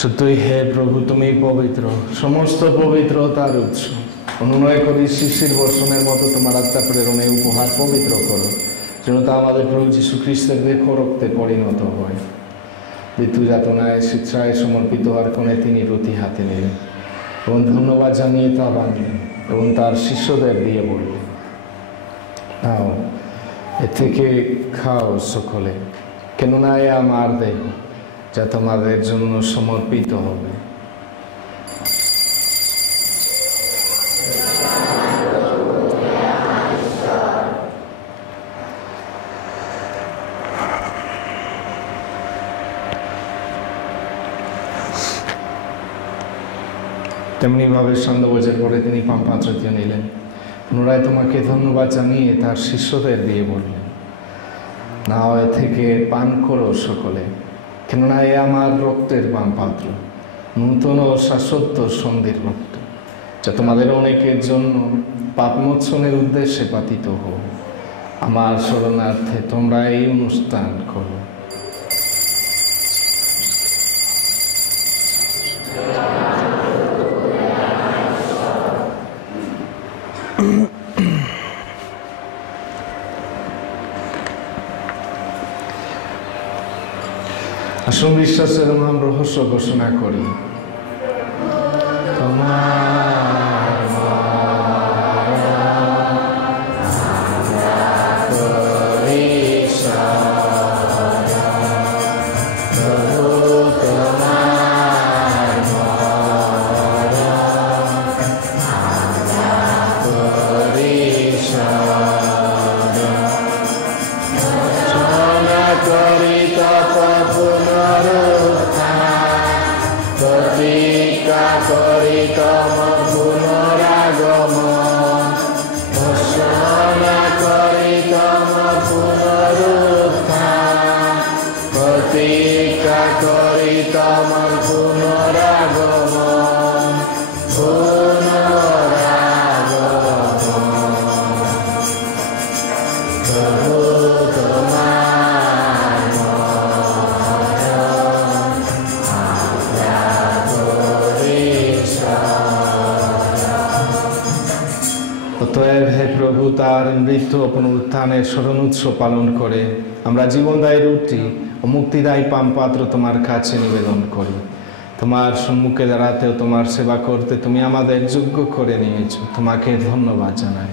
সত্যই হে প্রভু, তুমি পবিত্র, সমস্ত পবিত্রতার উৎস। অনুনয় করি শিশির বর্ষণের মতো তোমার আত্মা প্রেরণে উপহার পবিত্র করো, যেন তা আমাদের প্রভু যীশু খ্রিস্টের দেহ রক্তে পরিণত হয়। মৃত্যু যাতনায় স্বেচ্ছায় সমর্পিত হওয়ার কোণে তিনি প্রতি হাতে নিলেন এবং ধন্যবাদ জানিয়ে তা বাঁধলেন এবং তার শিষ্যদের দিয়ে বললেন, নাও এ থেকে খাও সকলে, কেননা এ আমার দেহ যা তোমাদের জন্য সমর্পিত হবে। তেমনিভাবে সন্ধ্যাভোজের পরে তিনি পানপাত্রটি নিলেন, পুনরায় তোমাকে ধন্যবাদ জানিয়ে তার শিষ্যদের দিয়ে বললেন, নাও এ থেকে পান করো সকলে, কেননা এ আমার রক্তের পানপাত্র, নূতন ও শাশ্বত সন্ধির রক্ত, যা তোমাদের অনেকের জন্য পাপমোচনের উদ্দেশ্যে পাতিত হোক। আমার শরণার্থে তোমরা এই অনুষ্ঠান করো। আসুন বিশ্বাসের মহান রহস্য ঘোষণা করি। তোমার করি তপ পুনরুত্থান, প্রতীক্ষা করি তম পুনরাগমন, ঘোষণা করি তম পুনরুত্থান, প্রতীক্ষা করি তম পুনরাগমন, প্রভু তোমার মরণ আমরা পরিচালনা। অতএব হে প্রভু, তার মৃত্যু ও পুনরুত্থানের স্মরণ উৎসব পালন করে আমরা জীবনদায়ী রুটি ও মুক্তিদায়ী পানপাত্র তোমার কাছে নিবেদন করি। তোমার সম্মুখে দাঁড়াতেও তোমার সেবা করতে তুমি আমাদের যোগ্য করে নিয়েছ, তোমাকে ধন্যবাদ জানাই।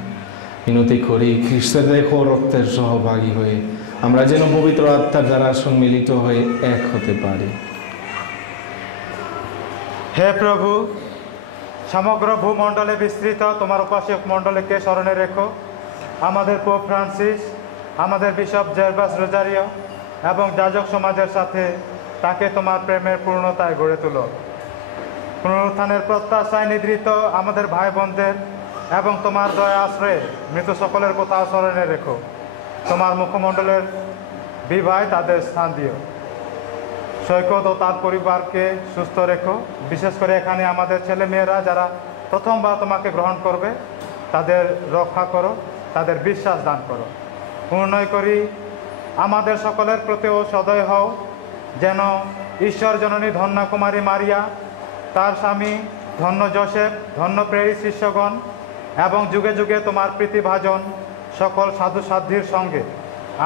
মিনতি করি খ্রিস্টের দেহ ও রক্তের সহভাগী হয়ে আমরা যেন পবিত্র আত্মার দ্বারা সম্মিলিত হয়ে এক হতে পারি। হে প্রভু, সমগ্র ভূমণ্ডলে বিস্তৃত তোমার উপাসক মণ্ডলীকে স্মরণে রেখো। আমাদের পোপ ফ্রান্সিস, আমাদের বিশপ জেরবাস রোজারিও এবং যাজক সমাজের সাথে তাকে তোমার প্রেমের পূর্ণতায় গড়ে তোলো। পুনরুত্থানের প্রত্যাশায় নিদ্রিত আমাদের ভাই বোনদের এবং তোমার দয়া আশ্রয়ে মৃত সকলের কথা স্মরণে রেখো। তোমার মুখমণ্ডলের বিবাহে তাদের স্থান দিও। সৈকত ও তার পরিবারকে সুস্থ রেখো। বিশেষ করে এখানে আমাদের ছেলেমেয়েরা যারা প্রথমবার তোমাকে গ্রহণ করবে তাদের রক্ষা করো, তাদের বিশ্বাস দান করো। পূর্ণয় করি আমাদের সকলের প্রতিও সদয় হও, যেন ঈশ্বর জননী ধন্য কুমারী মারিয়া, তার স্বামী ধন্য যোসেফ, ধন্য প্রেরিত শিষ্যগণ এবং যুগে যুগে তোমার প্রীতিভাজন সকল সাধু সাধ্যির সঙ্গে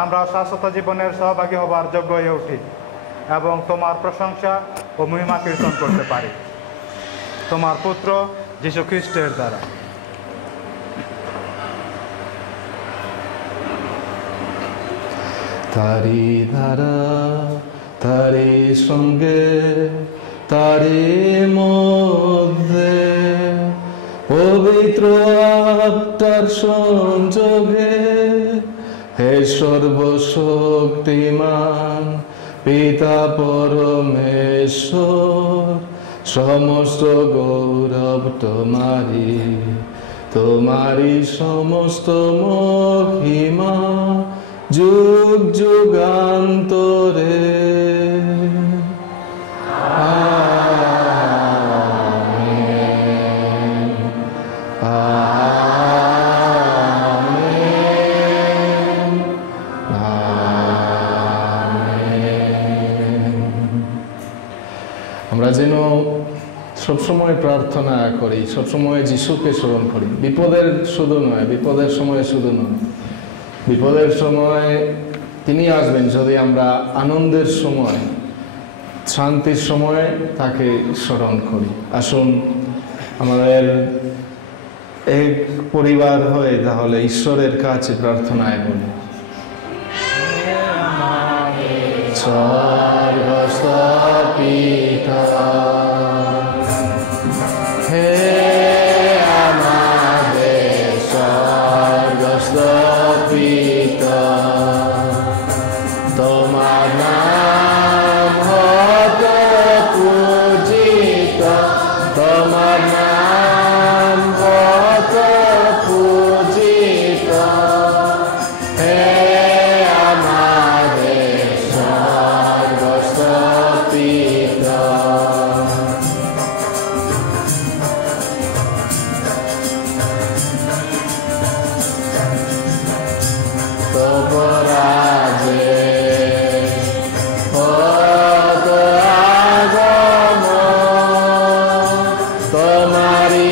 আমরা শাশ্বত জীবনের সহভাগী হবার যোগ্য হয়ে উঠি এবং তোমার প্রশংসা ও মহিমা কীর্তন করতে পারি তোমার পুত্র যীশু খ্রিস্টের দ্বারা। তারি দ্বারা, তারি সঙ্গে, তারি মধ্যে পবিত্র আত্মার সংযোগে হে সর্বশক্তিমান পিতা পরমেশ্বর, সমস্ত গৌরব তোমারি, তোমারি সমস্ত মহিমা যুগ যুগান্তরে। Amen, amen, amen. আমরা যেন সবসময় প্রার্থনা করি, সবসময় যিশুকে স্মরণ করি, বিপদের শুধু নয়, বিপদের সময় শুধু নয়, বিপদের সময় তিনি আসবেন যদি আমরা আনন্দের সময়, শান্তির সময় তাকে স্মরণ করি। আসুন আমাদের এক পরিবার হয়ে তাহলে ঈশ্বরের কাছে প্রার্থনায় বলি। স্বর্গস্থ পিতা, হে আমাদের স্বর্গস্থ পিতা, তোমার নাম হত পূজিত, তোমার নাম হত পূজিত, হে আমাদের স্বর্গস্থ পিতা। তোপরাজে হত আগমন, তোমারি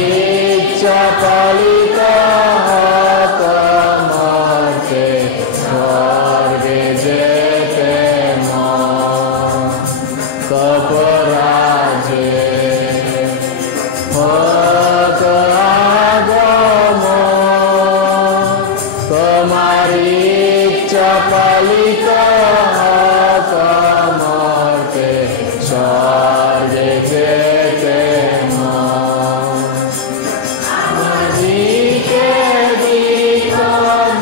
ইচ্ছা পালিত হত মর্তে, স্বর্গে যেতে মন। তোপরাজে হত আগমন, তোমারি ইচ্ছা পালিত হত মর্তে, স্বর্গে যেতে মন। আমাদিকে দিত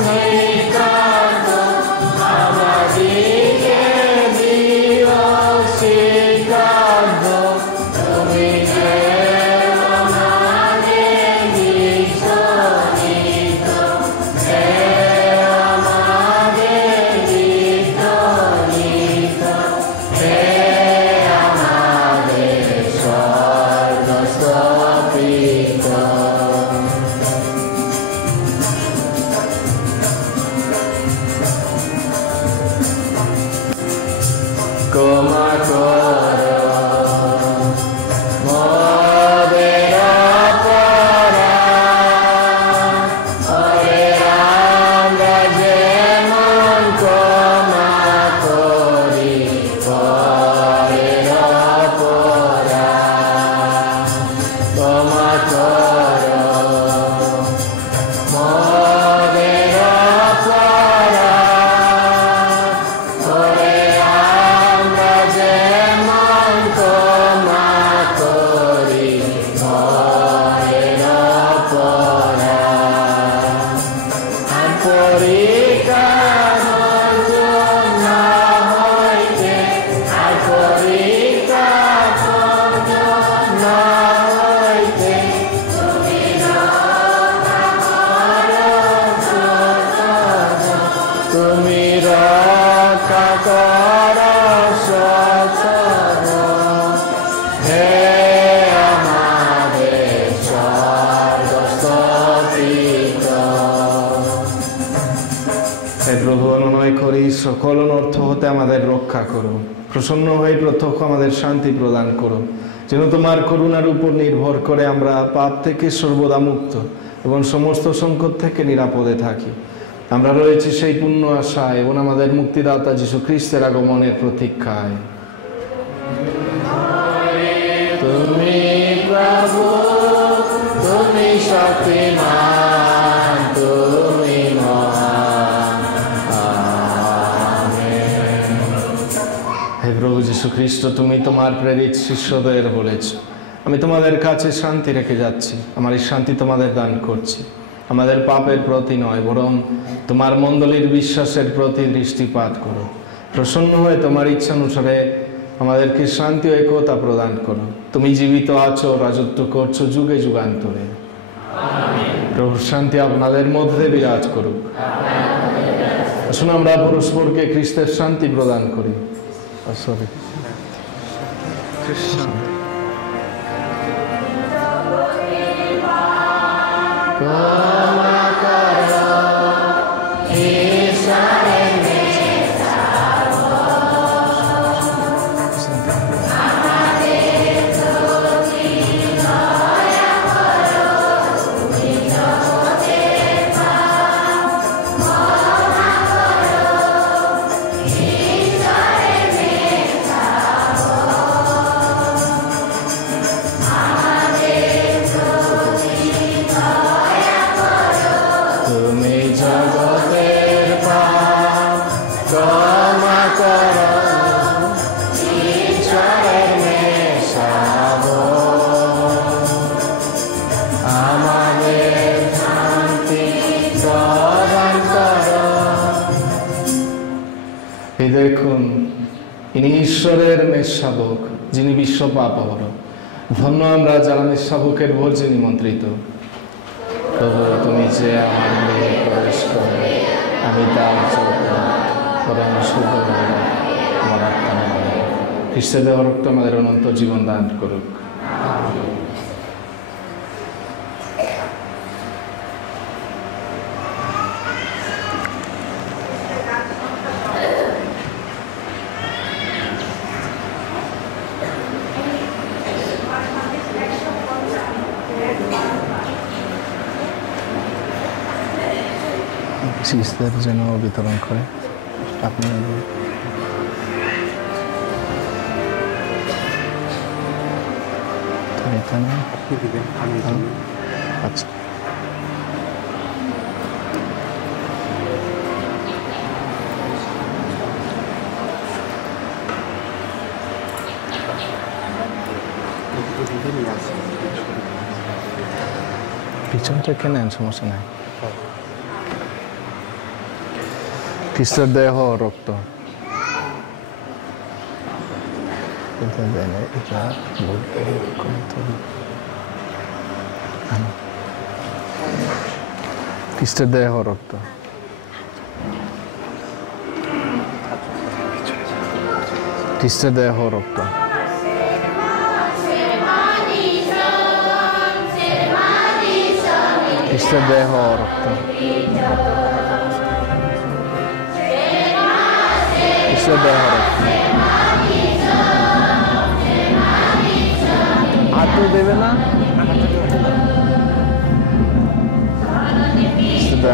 নৈকট্য, আমাদিকে ক্ষমা করো মোদের অপরাধ, ওরে আমরা যেমন ক্ষমা করি পরের অপরাধ। ক্ষমা করো মোদের অপরাধ, ওরে আমরা যেমন ক্ষমা করি পরের অপরাধ। আর পরীক্ষার না হইতে, আর পরীক্ষার না হইতে তুমি রক্ষা করো সতর, হে আমাদের স্বর্গস্থ পিতা। হে প্রভু, অনুনয় করি সকল অনর্থ হতে আমাদের রক্ষা করো। প্রসন্ন হয়ে প্রত্যক্ষ আমাদের শান্তি প্রদান করো, যেন তোমার করুণার উপর নির্ভর করে আমরা পাপ থেকে সর্বদা মুক্ত এবং সমস্ত সংকট থেকে নিরাপদে থাকি। আমরা রয়েছি সেই পূর্ণ আশায় এবং আমাদের মুক্তিদাতা যীশু খ্রিস্টের আগমনের প্রতীক্ষায়। তুমি প্রভু, তুমি শক্তিমান, তুমি মহান। আমেন। হে প্রভু যীশু খ্রিস্ট, তুমি তোমার প্রেরিত শিষ্যদের বলেছ, আমি তোমাদের কাছে শান্তি রেখে যাচ্ছি, আমার এই শান্তি তোমাদের দান করছি। আমাদের পাপের প্রতি নয়, বরং তোমার মণ্ডলীর বিশ্বাসের প্রতি দৃষ্টিপাত করো। প্রসন্ন হয়ে তোমার ইচ্ছা অনুসারে আমাদেরকে শান্তি ও একতা প্রদান করো। তুমি জীবিত আছো, রাজত্ব করছো যুগে যুগান্তরে। প্রভুর শান্তি আপনাদের মধ্যে বিরাজ করুক। আসুন আমরা পরস্পরকে খ্রিস্টের শান্তি প্রদান করি। সরি, ক্ষমা করো ঈশ্বরের মেষা, আমাদের প্রতি দয়া করো, তুমি জগতের পাপ ক্ষমা করো, ঈশ্বরের মেষা, আমাদের প্রতি দয়া করো, তুমি জগতের পাপ ক্ষমা করো, ঈশ্বরের মেষাবো, আমাদের শান্তি প্রদান করো। এই দেখুন, ইনি ঈশ্বরের মেষশাবক, যিনি বিশ্ব পাপহর। ধন্য আমরা যারা মেষশাবকের ভোজে নিমন্ত্রিত। প্রভু, তুমি যে আমার গৃহে প্রবেশ করবে, আমি তার যোগ্য, বরং শুধু আমার আত্মা নয়। খ্রিস্টের দেহ রক্ত আমাদের অনন্ত জীবন দান করুক। শিষ্যদের জন্য বিতরণ করে আপনি আচ্ছা। পিছন থেকে নেন, সমস্যা নাই। খ্রিস্টের দেহ রক্ত খ্রিস্টের দেহ রক্ত খ্রিস্টের দেহ রক্ত খ্রিস্টের দেহ রক্ত খ্রিস্টের দেহ রক্ত একটু দেবে না? সেটা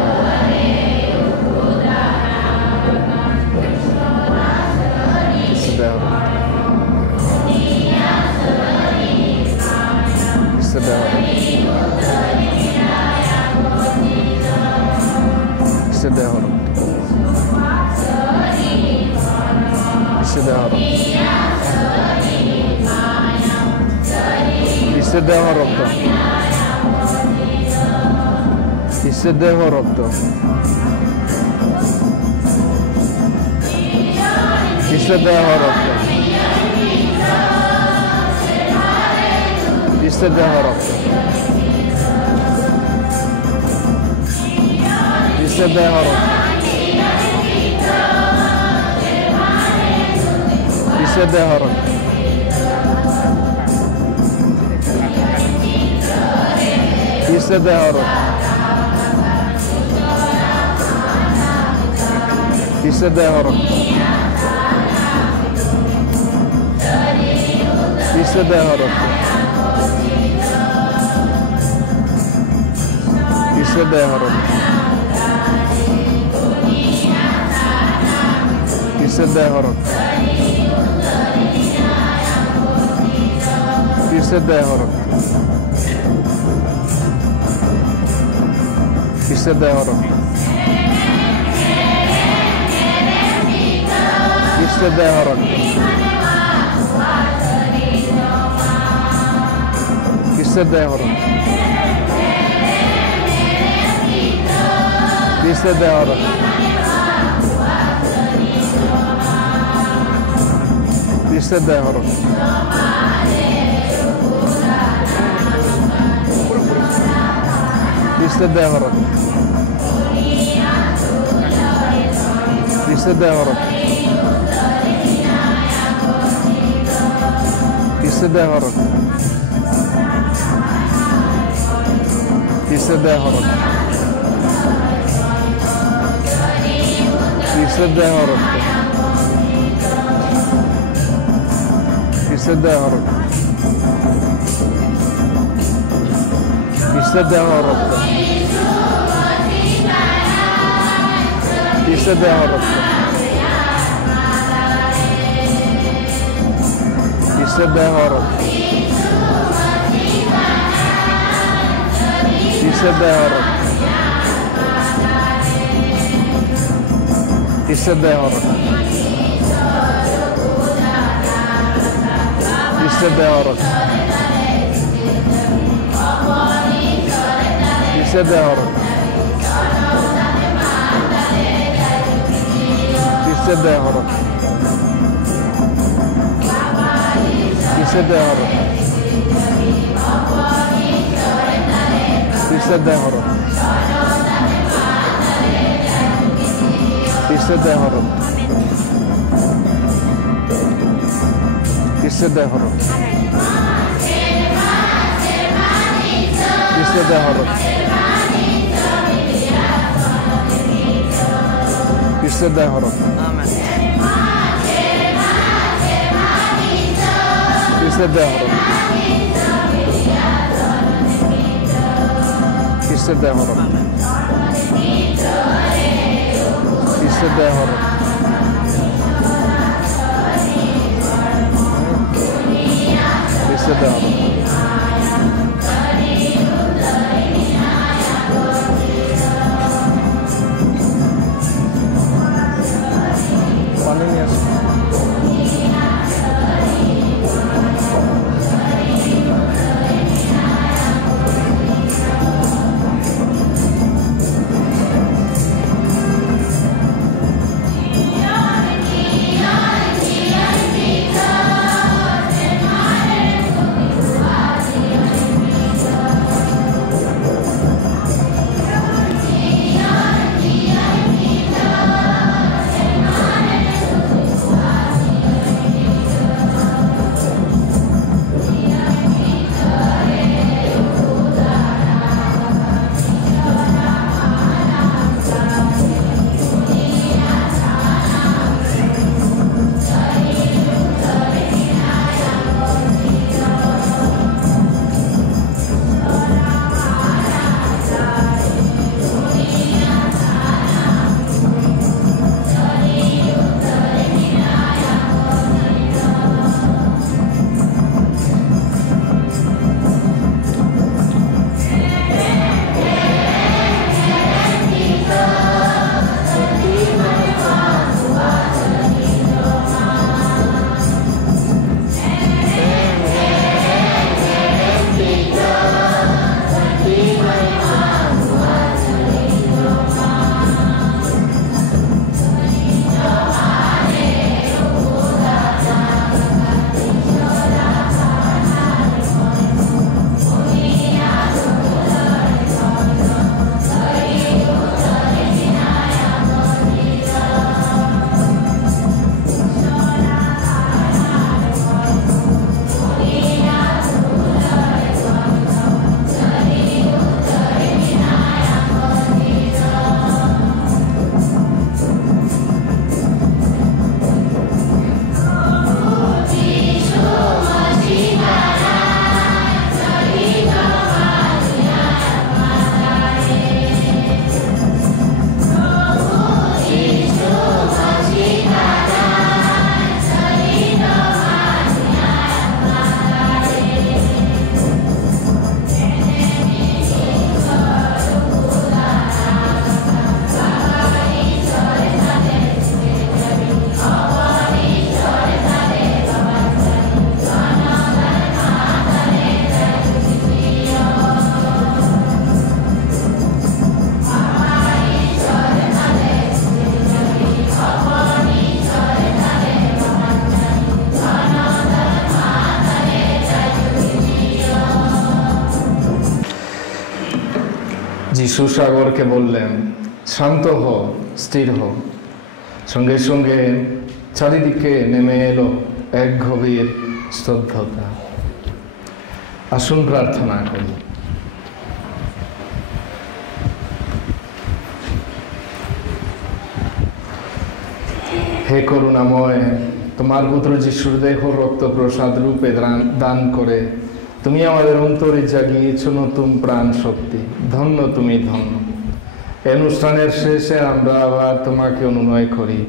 যিশু সাগরকে বললেন, শান্ত হও, স্থির হও। সঙ্গে সঙ্গে চারিদিকে নেমে এলো এক গভীর স্তব্ধতা। আসুন প্রার্থনা করি। হে করুণাময়, তোমার পুত্র যিশুর দেহ রক্ত প্রসাদ রূপে দান করে তুমি আমাদের অন্তরে জাগিয়েছ নতুন প্রাণ শক্তি। ধন্য তুমি, ধন্য। এই অনুষ্ঠানের শেষে আমরা আবার তোমাকে অনুনয় করি,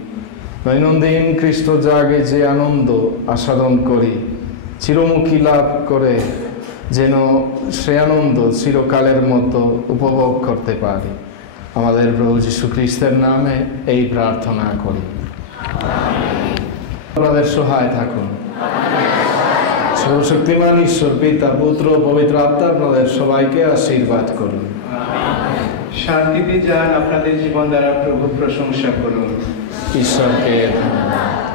দৈনন্দিন খ্রিস্ট জাগে যে আনন্দ আস্বাদন করি, চিরমুখী লাভ করে যেন সে আনন্দ চিরকালের মতো উপভোগ করতে পারি। আমাদের প্রভু যীশু খ্রিস্টের নামে এই প্রার্থনা করি। আপনাদের সহায় থাকুন। সর্বশক্তিমান ঈশ্বর পিতা, পুত্র, পবিত্র আত্মা আপনাদের সবাইকে আশীর্বাদ করুন। শান্তিতে যান, আপনাদের জীবন দ্বারা প্রভু প্রশংসা করুন। ঈশ্বরকে ধন্যবাদ।